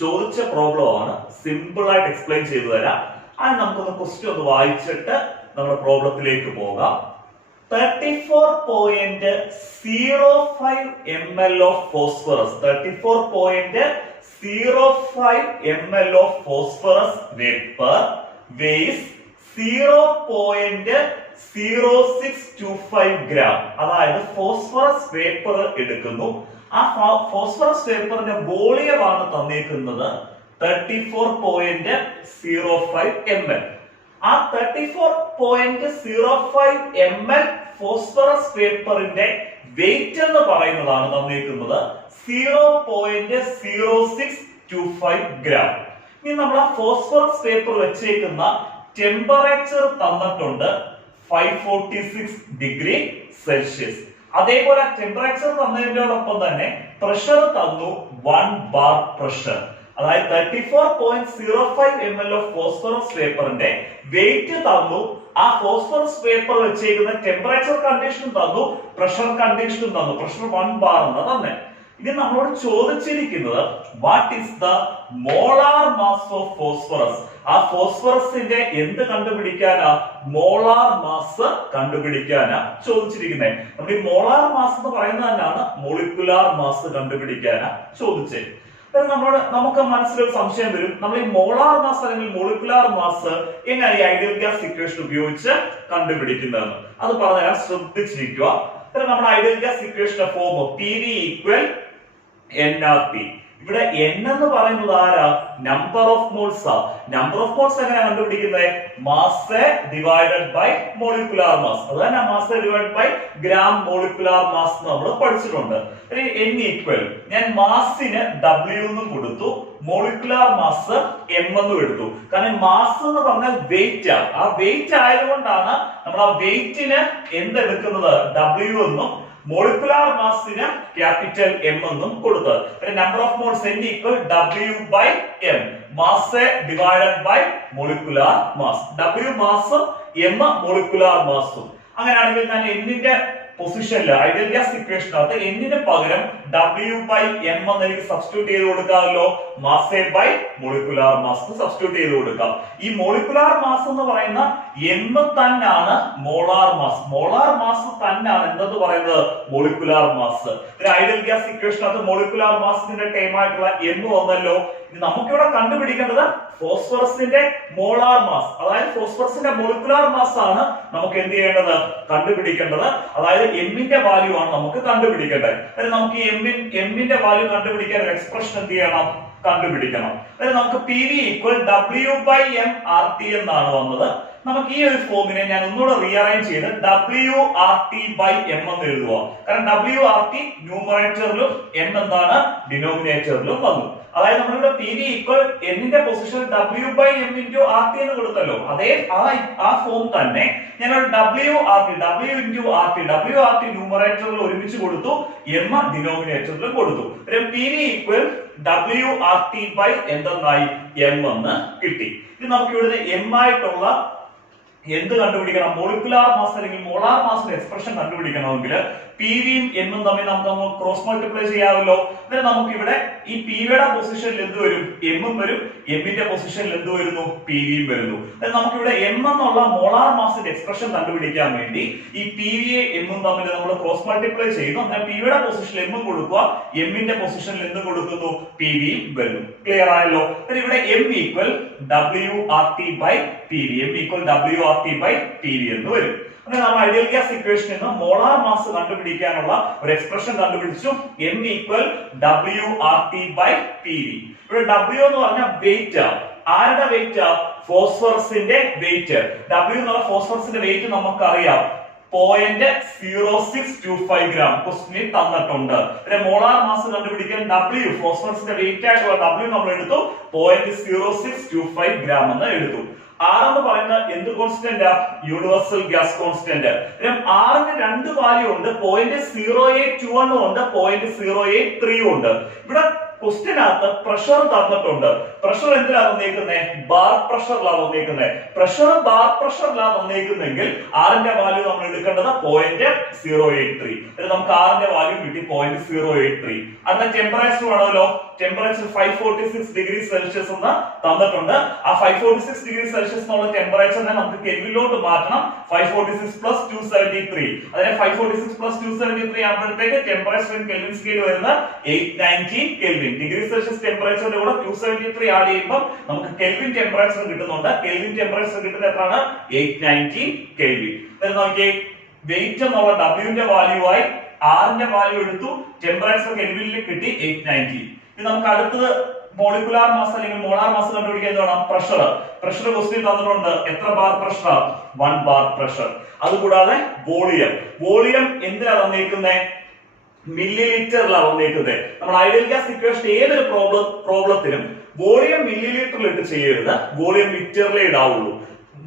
ചോദിച്ച പ്രോബ്ലം ആണ്. സിമ്പിൾ ആയിട്ട് എക്സ്പ്ലെയിൻ ചെയ്തു തരാം. അത് നമുക്കൊന്ന് ക്വസ്റ്റ്യൻ ഒന്ന് വായിച്ചിട്ട് നമ്മുടെ പ്രോബ്ലത്തിലേക്ക് പോകാം. 34.05 ml of phosphorus. 34.05 ml of phosphorus vapor weighs 0.0625 gram. അതായത് ഫോസ്ഫറസ് വേപ്പർ എടുക്കുന്നു. ആ ഫോസ്ഫറസ് വേപ്പറിന്റെ വോളിയം ആണ് തന്നിരിക്കുന്നത് 34.05 ml. ആ 34.05 ml ഫോസ്ഫറസ് വേപ്പറിന്റെ വെയിറ്റ് എന്ന് പറയുന്നതാണ് തന്നിരിക്കുന്നത് 0.0625 gram. ഇനി നമ്മൾ ആ ഫോസ്ഫറസ് വേപ്പർ വെച്ചേക്കുന്ന ടെമ്പറേച്ചർ തന്നിട്ടുണ്ട് 546 ഡിഗ്രി സെൽഷ്യസ്. അതേപോലെ ടെമ്പറേച്ചർ തന്നതിനോടൊപ്പം തന്നെ പ്രഷർ തന്നു 1 ബാർ പ്രഷർ. അതായത് 34.05 ml ഓഫ് ഫോസ്ഫറസ് വേപ്പറിന്റെ വെയിറ്റ് തന്നു. ആ ഫോസ്ഫറസ് വേപ്പർ വെച്ചേക്കുന്ന ടെമ്പറേച്ചർ കണ്ടീഷനും തന്നു, പ്രഷർ കണ്ടീഷനും തന്നു. പ്രഷർ 1 ബാർ എന്ന് തന്നെ. ഇത് നമ്മളോട് ചോദിച്ചിരിക്കുന്നത് what is the molar mass of phosphorus. ആ ഫോസ്ഫറസിന്റെ എന്ത് കണ്ടുപിടിക്കാനാ? മോളാർ മാസ് കണ്ടുപിടിക്കാനാ ചോദിച്ചിരിക്കുന്നത്. നമ്മൾ ഈ മോളാർ മാസ് എന്ന് പറയുന്നത് തന്നെയാണ് മോളിക്കുലാർ മാസ് കണ്ടുപിടിക്കാനാ ചോദിച്ചത്. നമുക്ക് മനസ്സിലൊരു സംശയം വരും, നമ്മൾ ഈ മോളാർ മാസ് അല്ലെങ്കിൽ മോളിക്കുലാർ മാസ് എങ്ങനെ ഈ ഐഡിയൽ ഗ്യാസ് ഇക്വേഷൻ ഉപയോഗിച്ച് കണ്ടുപിടിക്കുന്നതെന്ന് അത് പറഞ്ഞാൽ ശ്രദ്ധിച്ചിരിക്കുക. നമ്മുടെ ഐഡിയൽ ഗ്യാസ് ഇക്വേഷന്റെ ഫോം PV ഈക്വൽ nRT. ഇവിടെ n എന്ന് പറയുന്നത് ആരാ? നമ്പർ ഓഫ് മോൾസ് ആ. നമ്പർ ഓഫ് മോൾസ് എങ്ങനെ കണ്ടുപിടിക്കുന്നത്? Mass divided by molecular mass. അതാണ് mass divided by gram molecular mass നമ്മൾ പഠിച്ചിട്ടുണ്ട്. n ഈക്വൽ, ഞാൻ മാസിന് W എന്നും കൊടുത്തു, മോളിക്കുലാർ മാസ് m എന്നും എടുത്തു. കാരണം മാസ് എന്ന് പറഞ്ഞാൽ വെയിറ്റ് ആണ്. ആ വെയിറ്റ് ആയതുകൊണ്ടാണ് നമ്മൾ ആ വെയിറ്റിന് എന്തെടുക്കുന്നത്? W എന്നും മോളിക്കുലാർ മാസിന് ക്യാപിറ്റൽ M എന്നും കൊടുത്തത്. Number of moles n equal W by M. Mass divided by molecular mass. W മാസും M മോളിക്കുലാർ മാസും. അങ്ങനെയാണെങ്കിൽ ഞാൻ n-ന്റെ പൊസിഷനിൽ ഐഡിയൽ ഗ്യാസ് ഇക്വേഷനകത്ത് n-ന് പകരം W ബൈ M എന്ന് എനിക്ക് സബ്സ്റ്റിറ്റ്യൂട്ട് ചെയ്ത് കൊടുക്കാമല്ലോ. Mass by molecular mass substitute ചെയ്ത് കൊടുക്കാം. ഈ മോളിക്കുലാർ മാസ് എന്ന് പറയുന്ന M തന്നെയാണ് മോളാർ മാസ്. മോളാർ മാസ് തന്നെയാണ് എന്തെന്ന് പറയുന്നത്? Molecular mass. ഐഡിയൽ ഗ്യാസ് ഇക്വേഷനകത്ത് മോളിക്കുലാർ മാസിന്റെ ടേം ആയിട്ടുള്ള M വന്നല്ലോ. ഇനി നമുക്കിവിടെ കണ്ടുപിടിക്കേണ്ടത് ഫോസ്ഫറസിന്റെ മോളാർ മാസ്, അതായത് ഫോസ്ഫറസിന്റെ മോളിക്കുലാർ മാസ് ആണ് നമുക്ക് എന്ത് ചെയ്യേണ്ടത്, കണ്ടുപിടിക്കേണ്ടത്. അതായത് എമ്മിന്റെ വാല്യൂ ആണ് നമുക്ക് കണ്ടുപിടിക്കേണ്ടത്. അതായത് നമുക്ക് എമ്മിന്റെ വാല്യൂ കണ്ടുപിടിക്കാൻ ഒരു എക്സ്പ്രഷൻ എന്ത് ചെയ്യണം, കണ്ടുപിടിക്കണം. അതായത് നമുക്ക് P V equal W by M R T എന്നാണ് വന്നത്. നമുക്ക് ഈ ഒരു ഫോമിനെ ഞാൻ ഒന്നുകൂടെ റീഅറേഞ്ച് ചെയ്ത് W R T by M എന്ന് എഴുതുക. കാരണം ഡബ്ല്യു ആർ ടി ന്യൂമറേറ്ററിലും എം എന്താണ് ഡിനോമിനേറ്ററിലും വന്നു. അതായത് നമ്മളിവിടെ പി വി ഈക്വൽ എന്നിന്റെ position W by M into R T എന്ന് കൊടുത്തല്ലോ, അതേ ആ ഫോം തന്നെ ഞങ്ങൾ ഡബ്ല്യു ആർ ടി ന്യൂമറേറ്ററിൽ ഒരുമിച്ച് കൊടുത്തു, എം ഡിനോമിനേറ്ററിലും കൊടുത്തു. P V equal W R T by എന്തെന്നായി, എം എന്ന് കിട്ടി. ഇത് നമുക്ക് ഇവിടുന്ന് എം ആയിട്ടുള്ള എന്ത് കണ്ടുപിടിക്കണം, മോളിക്കുലാർ മാസ് അല്ലെങ്കിൽ മോളാർ മാസിന്റെ എക്സ്പ്രഷൻ കണ്ടുപിടിക്കണമെങ്കിൽ പി വിയും എമ്മും തമ്മിൽ നമുക്ക് ക്രോസ് മൾട്ടിപ്ലൈ ചെയ്യാമല്ലോ. എന്നിട്ട് നമുക്ക് ഇവിടെ ഈ പി വിയുടെ പൊസിഷനിൽ എന്ത് വരും, എമ്മും വരും, എമ്മിന്റെ പൊസിഷനിൽ എന്ത് വരുന്നു, പി വിയും വരുന്നു. നമുക്ക് ഇവിടെ എം എന്നുള്ള മോളാർ മാസിന്റെ എക്സ്പ്രഷൻ കണ്ടുപിടിക്കാൻ വേണ്ടി ഈ പി വിയെ എമ്മും തമ്മിൽ നമ്മൾ ക്രോസ് മൾട്ടിപ്ലൈ ചെയ്യുന്നു. അങ്ങനെ പി വിയുടെ പൊസിഷനിൽ എമ്മും കൊടുക്കുക, എമ്മിന്റെ പൊസിഷനിൽ എന്ത് കൊടുക്കുന്നു, പി വിയും വരുന്നു. ക്ലിയർ ആയല്ലോ. ഇവിടെ M equal W R T by P V, M equal W R T by P V എന്ന് വരും. അങ്ങനെ നമ്മൾ ഐഡിയൽ ഗ്യാസ് ഇക്വേഷനിൽ നിന്ന് മോളാർ മാസ് കണ്ടുപിടിക്കാനുള്ള ഒരു എക്സ്പ്രഷൻ കണ്ടുപിടിച്ചു, M equal W R T by P V. ഇവിടെ ഡബ്ല്യു എന്ന് പറഞ്ഞാൽ വെയിറ്റ്, ആരുടെ വെയിറ്റ്, ഫോസ്ഫറസിന്റെ വെയിറ്റ്. ഡബ്ല്യു എന്നുള്ള ഫോസ്ഫറസിന്റെ വെയിറ്റ് നമുക്കറിയാം 0.0625 ഗ്രാം ക്വസ്റ്റ്യനിൽ തന്നിട്ടുണ്ട്. മോളാർ മാസ് കണ്ടുപിടിക്കാൻ ഡബ്ല്യു ഫോസ്ഫറസിന്റെ വെയിറ്റ് ആയിട്ടുള്ള ഡബ്ല്യു നമ്മൾ എടുത്തു 0.0625 ഗ്രാം എന്ന് എടുത്തു. ആർ എന്ന് പറയുന്നത് എന്ത് കോൺസ്റ്റന്റ്, യൂണിവേഴ്സൽ ഗ്യാസ് കോൺസ്റ്റന്റ്. ആറിന് രണ്ട് വാല്യൂ ഉണ്ട്, 0.0821 ഉണ്ട്, 0.083 ഉണ്ട്. ഇവിടെ ക്വസ്റ്റ്യനകത്ത് പ്രഷർ തന്നിട്ടുണ്ട്. പ്രഷർ എന്തിനാണ് തന്നേക്കുന്നത്, ബാർ പ്രഷറിലാണ് തന്നേക്കുന്നത്. പ്രഷർ ബാർ പ്രഷറിലാണ് തന്നേക്കുന്നെങ്കിൽ ആറിന്റെ വാല്യൂ നമ്മൾ എടുക്കേണ്ടത് 0.083. നമുക്ക് ആറിന്റെ വാല്യൂ കിട്ടി 0.083. അടുത്ത ടെമ്പറേച്ചർ വേണമല്ലോ. ടെമ്പറേച്ചർ 546 ഡിഗ്രി സെൽഷ്യസ് എന്ന് തന്നിട്ടുണ്ട്. ആ 546 ഡിഗ്രി സെൽഷ്യസ് എന്നുള്ള ടെമ്പറേച്ചറിനെ നമുക്ക് കെൽവിനിലോട്ട് മാറ്റണം. 546 പ്ലസ് 273, അതിനെ 546 പ്ലസ് 273 ആകുമ്പോഴത്തേക്ക് ടെമ്പറേച്ചർ ഇൻ കെൽവിൻ സ്കെയിൽ വരുന്നത് 890 കെൽവിൻ. ഡിഗ്രി സെൽഷ്യസ് ടെമ്പറേച്ചറിന്റെ കൂടെ 273 ആഡ് ചെയ്യുമ്പോൾ നമുക്ക് കെൽവിൻ ടെമ്പറേച്ചർ കിട്ടുന്നുണ്ട്. കെൽവിൻ ടെമ്പറേച്ചർ കിട്ടുന്നത് എത്രയാണ്, 890 കെൽവിൻ. നോക്കിയേ, വെയിറ്റ് എന്നുള്ള ഡബ്ല്യുവിന്റെ വാല്യൂ ആയി ആറിന്റെ വാല്യൂ എടുത്തു, ടെമ്പറേച്ചർ കെൽവിനിൽ കിട്ടി 890. ഇനി നമുക്ക് അടുത്തത് മോളിക്കുലാർ മാസ് അല്ലെങ്കിൽ മോളാർ മാസ് കണ്ടുപിടിക്കാൻ വേണം പ്രഷർ. പ്രഷർ ക്വസ്റ്റ്യൻ തന്നിട്ടുണ്ട്, എത്ര ബാർ പ്രഷർ, 1 ബാർ പ്രഷർ. അതുകൂടാതെ വോളിയം, വോളിയം എന്തിനാണ് തന്നേക്കുന്നത്, മില്ലി ലിറ്ററിലാണ് വന്നേക്കുന്നത്. നമ്മൾ ഐഡിയൽ ഗ്യാസ് ഇക്വേഷൻ ഏതൊരു പ്രോബ്ലത്തിനും വോളിയം മില്ലി ലിറ്ററിൽ ഇട്ട് ചെയ്യരുത്, വോളിയം ലിറ്ററിലേ ഇടാവുള്ളൂ.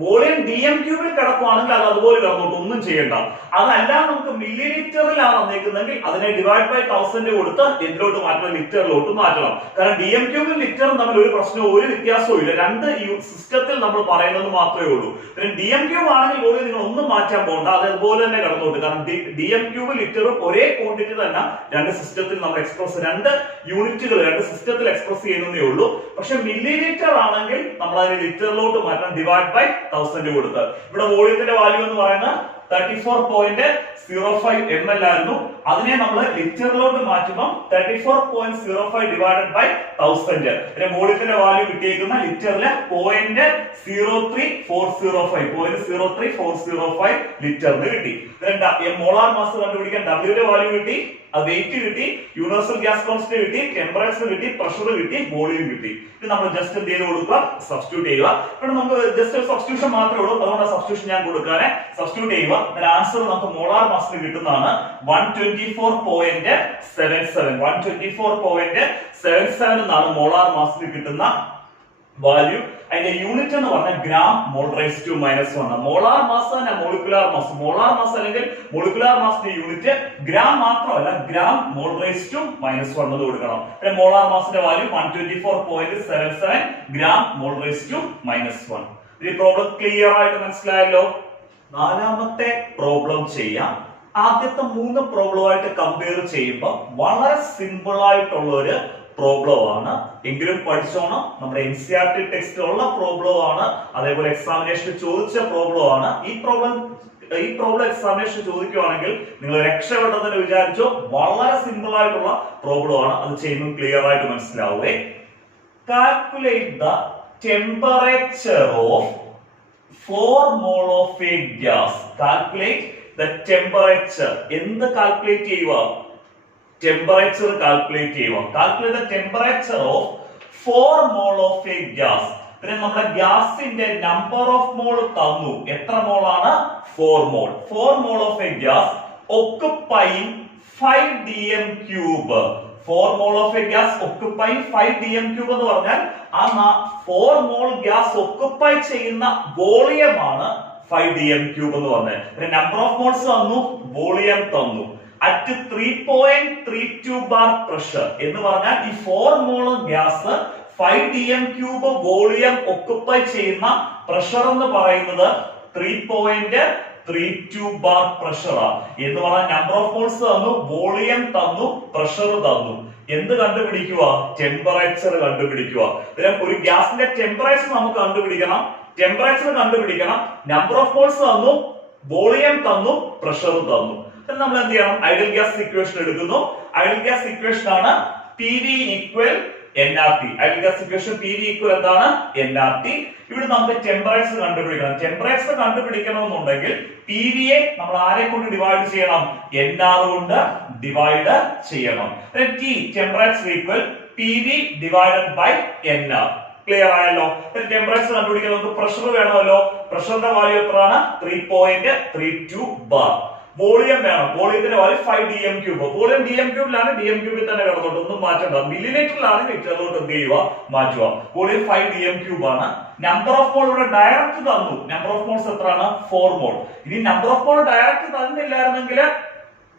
വോളിയം ഡി എം ക്യൂബിൽ കിടക്കുവാണെങ്കിൽ അത് അതുപോലെ കിടന്നോട്ട്, ഒന്നും ചെയ്യണ്ട. അതല്ല നമുക്ക് മില്ലി ലിറ്ററിലാണ് വന്നേക്കുന്നെങ്കിൽ അതിനെ ഡിവൈഡ് ബൈ 1000 കൊടുത്ത് എന്തിലോട്ട് മാറ്റണം, ലിറ്ററിലോട്ട് മാറ്റണം. കാരണം ഡി എം ക്യൂബും ലിറ്ററും തമ്മിൽ ഒരു പ്രശ്നവും ഒരു വ്യത്യാസവും ഇല്ല, രണ്ട് സിസ്റ്റത്തിൽ നമ്മൾ പറയുന്നത് മാത്രമേ ഉള്ളൂ. പിന്നെ ഡി എം ക്യൂബ് ആണെങ്കിൽ വോളിയം നിങ്ങൾ ഒന്നും മാറ്റാൻ പോകണ്ട, അത് അതുപോലെ തന്നെ കിടന്നോട്ട്. കാരണം ഡി എം ക്യൂബ് ലിറ്ററും ഒരേ ക്വാണ്ടിറ്റി തന്നെ രണ്ട് സിസ്റ്റത്തിൽ നമ്മൾ എക്സ്പ്രസ്, രണ്ട് യൂണിറ്റുകൾ രണ്ട് സിസ്റ്റത്തിൽ എക്സ്പ്രസ് ചെയ്യുന്നതേ ഉള്ളൂ. പക്ഷെ മില്ലി ലിറ്റർ ആണെങ്കിൽ നമ്മൾ അതിനെ ലിറ്ററിലോട്ട് മാറ്റണം, ഡിവൈഡ് ബൈ 1000 കൊടുത്ത്. ഇവിടെ വോളിയത്തിന്റെ വാല്യൂ എന്ന് പറയുന്നത് 34.05 ml ആയിരുന്നു. അതിനെ നമ്മൾ ലിറ്ററിലോട്ട് മാറ്റുമ്പോൾ 34.05 ഡിവൈഡഡ് ബൈ 1000. വോളിയത്തിന്റെ വാല്യൂ കിട്ടിയേക്കുന്ന ലിറ്ററില് 0.03405 ലിറ്ററിന് കിട്ടി. മോളാർ മാസ് കണ്ടുപിടിക്കാൻ ഡബ്ല്യൂന്റെ വാല്യൂ കിട്ടി, അത് വെയിറ്റ് കിട്ടി, യൂണിവേഴ്സൽ ഗ്യാസ് കോൺസ്റ്റന്റ് കിട്ടി, ടെമ്പറേച്ചർ കിട്ടി, പ്രഷർ കിട്ടി, വോളിയം കിട്ടി. ഇത് നമ്മൾ ജസ്റ്റ് എന്ത് ചെയ്ത് കൊടുക്കുക, സബ്സ്റ്റിറ്റ്യൂട്ട് ചെയ്യുക. ഇവിടെ നമുക്ക് ജസ്റ്റ് ഒരു സബ്സ്റ്റിറ്റ്യൂഷൻ മാത്രമേ ഉള്ളൂ, അതുകൊണ്ട് സബ്സ്റ്റിറ്റ്യൂഷൻ ഞാൻ കൊടുക്കാനെ സബ്സ്റ്റിറ്റ്യൂട്ട് ചെയ്യുക. ആൻസർ നമുക്ക് മോളാർ മാസിന് കിട്ടുന്നതാണ് 124.77 എന്നാണ് മോളാർ മാസിന് കിട്ടുന്ന വാല്യൂ. അതിന്റെ യൂണിറ്റ് എന്ന് പറഞ്ഞാൽ gram mole raise to -1. Molar mass തന്നെ മോളിക്കുലാർ മാസ്, മോളാർ മാസ് അല്ലെങ്കിൽ മോളിക്കുലാർ മാസിന്റെ യൂണിറ്റ് ഗ്രാം മാത്രമല്ല, ഗ്രാം മോൾ റൈസ് ടു -1 എന്ന് കൊടുക്കണം. പിന്നെ മോളാർ മാസിന്റെ value 124.77 gram mole raise to -1. ഈ പ്രോബ്ലം ക്ലിയർ ആയിട്ട് മനസ്സിലായല്ലോ. നാലാമത്തെ പ്രോബ്ലം ചെയ്യാം. ആദ്യത്തെ 3 പ്രോബ്ലമായിട്ട് കമ്പയർ ചെയ്യുമ്പോൾ വളരെ സിമ്പിൾ ആയിട്ടുള്ള ഒരു പ്രോബ്ലം ആണ്, എങ്കിലും പഠിച്ചോണം. നമ്മുടെ NCERT ടെക്സ്റ്റിലുള്ള പ്രോബ്ലം ആണ്, അതേപോലെ എക്സാമിനേഷൻ ചോദിച്ച പ്രോബ്ലം ആണ്. ഈ പ്രോബ്ലം എക്സാമിനേഷൻ ചോദിക്കുകയാണെങ്കിൽ നിങ്ങൾ രക്ഷപ്പെട്ടെന്ന് വിചാരിച്ചോ, വളരെ സിമ്പിൾ ആയിട്ടുള്ള പ്രോബ്ലം ആണ്. അത് ചെയ്യുമ്പോൾ ക്ലിയർ ആയിട്ട് മനസ്സിലാവുകയെ. calculate the temperature of 4 mole of a gas. Calculate the temperature. എന്ത് കാൽക്കുലേറ്റ് ചെയ്യുക? ടെമ്പറേച്ചർ കാൽക്കുലേറ്റ് ചെയ്യുക. Calculate the temperature of 4 mole of a gas. പിന്നെ നമ്മുടെ ഗ്യാസിന്റെ നമ്പർ ഓഫ് മോൾ തന്നു. എത്ര മോൾ ആണ്? 4 mole. 4 mole of a gas occupying 5 dm cube. 4 mole of a gas occupying 5 dm cube എന്ന് പറഞ്ഞാൽ ആ 4 mole ഗ്യാസ് occupy ചെയ്യുന്ന വോളിയം ആണ് 5 dm cube എന്ന് പറഞ്ഞാൽ. പിന്നെ നമ്പർ ഓഫ് മോൾസ് തന്നു, വോളിയം തന്നു. at 3.32 bar pressure എന്ന് പറഞ്ഞാൽ ഈ 4 mole gas 5 dm cube volume occupy ചെയ്യുന്ന പ്രഷർ എന്ന് പറയുന്നത് 3.32 bar പ്രഷർ എന്ന് പറഞ്ഞാൽ നമ്പർ ഓഫ് മോൾസ് തന്നു, വോളിയം തന്നു, പ്രഷർ തന്നു. എന്ത് കണ്ടുപിടിക്കുക? ടെമ്പറേച്ചർ കണ്ടുപിടിക്കുക. ഒരു ഗ്യാസിന്റെ ടെമ്പറേച്ചർ നമുക്ക് കണ്ടുപിടിക്കണം. ടെമ്പറേച്ചർ കണ്ടുപിടിക്കണം, നമ്പർ ഓഫ് മോൾസ് തന്നു, വോളിയം തന്നു, പ്രഷർ തന്നു. നമ്മൾ എന്ത് ചെയ്യണം? ഐഡിയൽ ഗ്യാസ് ഇക്വേഷൻ എടുക്കുന്നു. ഐഡിയൽ ഗ്യാസ് ഇക്വേഷൻ ആണ് PV equal nRT. Ideal gas equation PV equal എന്താണ്? nRT. ഇവിടെ നമുക്ക് ടെമ്പറേച്ചർ കണ്ടുപിടിക്കണം. ടെമ്പറേച്ചർ കണ്ടുപിടിക്കണമെന്നുണ്ടെങ്കിൽ PV യെ നമ്മൾ ആരെ കൊണ്ട് ഡിവൈഡ് ചെയ്യണം? nR കൊണ്ട് ഡിവൈഡ് ചെയ്യണം. T temperature equal PV divided by nR. Clear ആയല്ലോ? ടെമ്പറേച്ചർ കണ്ടുപിടിക്കാൻ നമുക്ക് പ്രഷർ വേണമല്ലോ. പ്രഷറിന്റെ വാല്യൂ എത്രയാണ്? 3.32 ബാർ. വോളിയം വേണം. വോളിയത്തിന്റെ value 5 dm cube. Volume dm ക്യൂബിലാണ്, dm ക്യൂബിൽ തന്നെ കിടന്നോട്ട് ഒന്നും മാറ്റണ്ട. മില്ലിലിറ്ററിലാണ് ലിറ്ററിലോട്ട് എന്ത് ചെയ്യുക? മാറ്റുക. വോളിയം 5 dm ക്യൂബ് ആണ്. നമ്പർ ഓഫ് മോൾ ഇവിടെ ഡയറക്റ്റ് തന്നു. നമ്പർ ഓഫ് മോൾസ് എത്രയാണ്? 4 മോൾ. ഇനി നമ്പർ ഓഫ് മോൾ ഡയറക്റ്റ് തന്നില്ലായിരുന്നെങ്കിൽ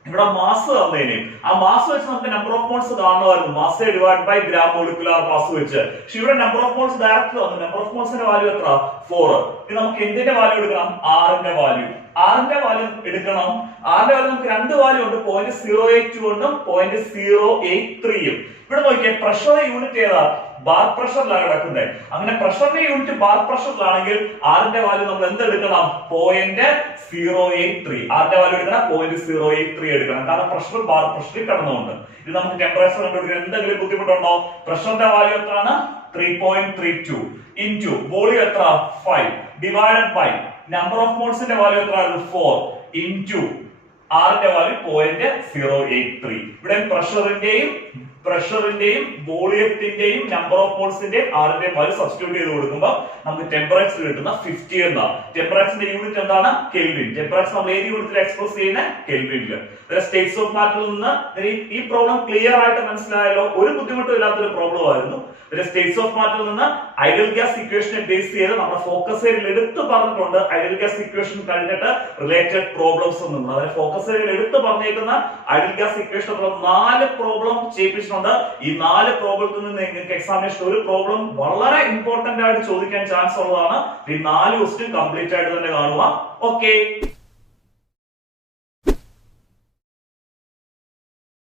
ഇവിടെ മാസ് തന്നേനെ. ആ മാസ് വെച്ച് നമുക്ക് നമ്പർ ഓഫ് മോൾസ് കാണുമായിരുന്നു. Mass divide by gram molecular mass വെച്ച്. പക്ഷെ ഇവിടെ നമ്പർ ഓഫ് മോൾസ് ഡയറക്റ്റ് തന്നു. നമ്പർ ഓഫ് മോൾസിന്റെ വാല്യൂ എത്ര? 4. ഇനി നമുക്ക് എന്തിന്റെ വാല്യൂ എടുക്കണം? R ന്റെ വാല്യൂ. R ന്റെ വാല്യൂ എടുക്കണം. R ന്റെ വാല്യൂ നമുക്ക് രണ്ട് വാല്യൂ ഉണ്ട്. 0.082 ഉം 0.083 ഉം. ഇവിടെ നോക്കിയേ, പ്രഷർ യൂണിറ്റ് ഏതാ? ബാർ പ്രഷറിലാണ് കിടക്കുന്നത്. അങ്ങനെ പ്രഷറിന്റെ യൂണിറ്റ് ബാർ പ്രഷറിലാണെങ്കിൽ R ന്റെ വാല്യൂ നമ്മൾ എന്ത് എടുക്കണം? 0.083. R ന്റെ വാല്യൂ എടുക്കണം 0.083 എടുക്കണം. കാരണം പ്രഷർ ബാർ പ്രഷറിൽ കിടന്നുകൊണ്ട്. ഇത് നമുക്ക് ടെമ്പറേച്ചർ കണ്ടുപിടിക്കാൻ എന്തെങ്കിലും ബുദ്ധിമുട്ടുണ്ടോ? പ്രഷറിന്റെ വാല്യൂ എത്രയാണ്? 3.32 ഇൻറ്റു വോളിയം എത്ര? 5 ഡിവൈഡഡ് ബൈ നമ്പർ ഓഫ് മോൾസിന്റെ വാല്യൂ എത്രയാണ്? 4 ഇൻറ്റു R ന്റെ വാല്യൂ 0.083. ഇവിടെ പ്രഷറിന്റെയും വോളിയത്തിന്റെയും നമ്പർ ഓഫ് മോൾസിന്റെയും R ന്റെയും വാല്യൂ സബ്സ്റ്റിറ്റ്യൂട്ട് ചെയ്ത് കൊടുക്കുമ്പോൾ നമുക്ക് ടെമ്പറേച്ചർ കിട്ടുന്ന 50 എന്നാണ്. ടെമ്പറേച്ചറിന്റെ യൂണിറ്റ് എന്താണ്? കെൽവിൻ. ടെമ്പറേച്ചർ നമ്മൾ ഏത് യൂണിറ്റിൽ എക്സ്പ്രസ് ചെയ്യുന്നത്? കെൽവിനിൽ. സ്റ്റേറ്റ്സ് ഓഫ് മാറ്ററിൽ നിന്ന് ഈ പ്രോബ്ലം ക്ലിയർ ആയിട്ട് മനസ്സിലായല്ലോ? ഒരു ബുദ്ധിമുട്ടും ഇല്ലാത്തൊരു പ്രോബ്ലം ആയിരുന്നു. സ്റ്റേറ്റ്സ് ഓഫ് മാറ്ററിൽ നിന്ന് ഐഡിയൽ ഗ്യാസ് ഇക്വേഷനെ ബേസ് ചെയ്ത് നമ്മുടെ ഫോക്കസ് ഏരിയയിൽ എടുത്തു പറഞ്ഞിട്ടുണ്ട്. ഐഡിയൽ ഗ്യാസ് ഇക്വേഷൻ കഴിഞ്ഞിട്ട് റിലേറ്റഡ് പ്രോബ്ലംസ് ഒന്നും അതായത് ഫോക്കസ് ഏരിയയിൽ എടുത്തു പറഞ്ഞേക്കുന്ന ഐഡിയൽ ഗ്യാസ് ഇക്വേഷൻ 4 പ്രോബ്ലം ചെയ്യിപ്പിച്ചിട്ടുണ്ട്. ഈ 4 പ്രോബ്ലത്തിൽ നിന്ന് നിങ്ങൾക്ക് എക്സാമിനേഷൻ ഒരു പ്രോബ്ലം വളരെ ഇമ്പോർട്ടന്റ് ആയിട്ട് ചോദിക്കാൻ ചാൻസ് ഉള്ളതാണ്. ഈ 4 ക്വസ്റ്റ്യൻ കംപ്ലീറ്റ് ആയിട്ട് തന്നെ കാണുക. ഓക്കെ.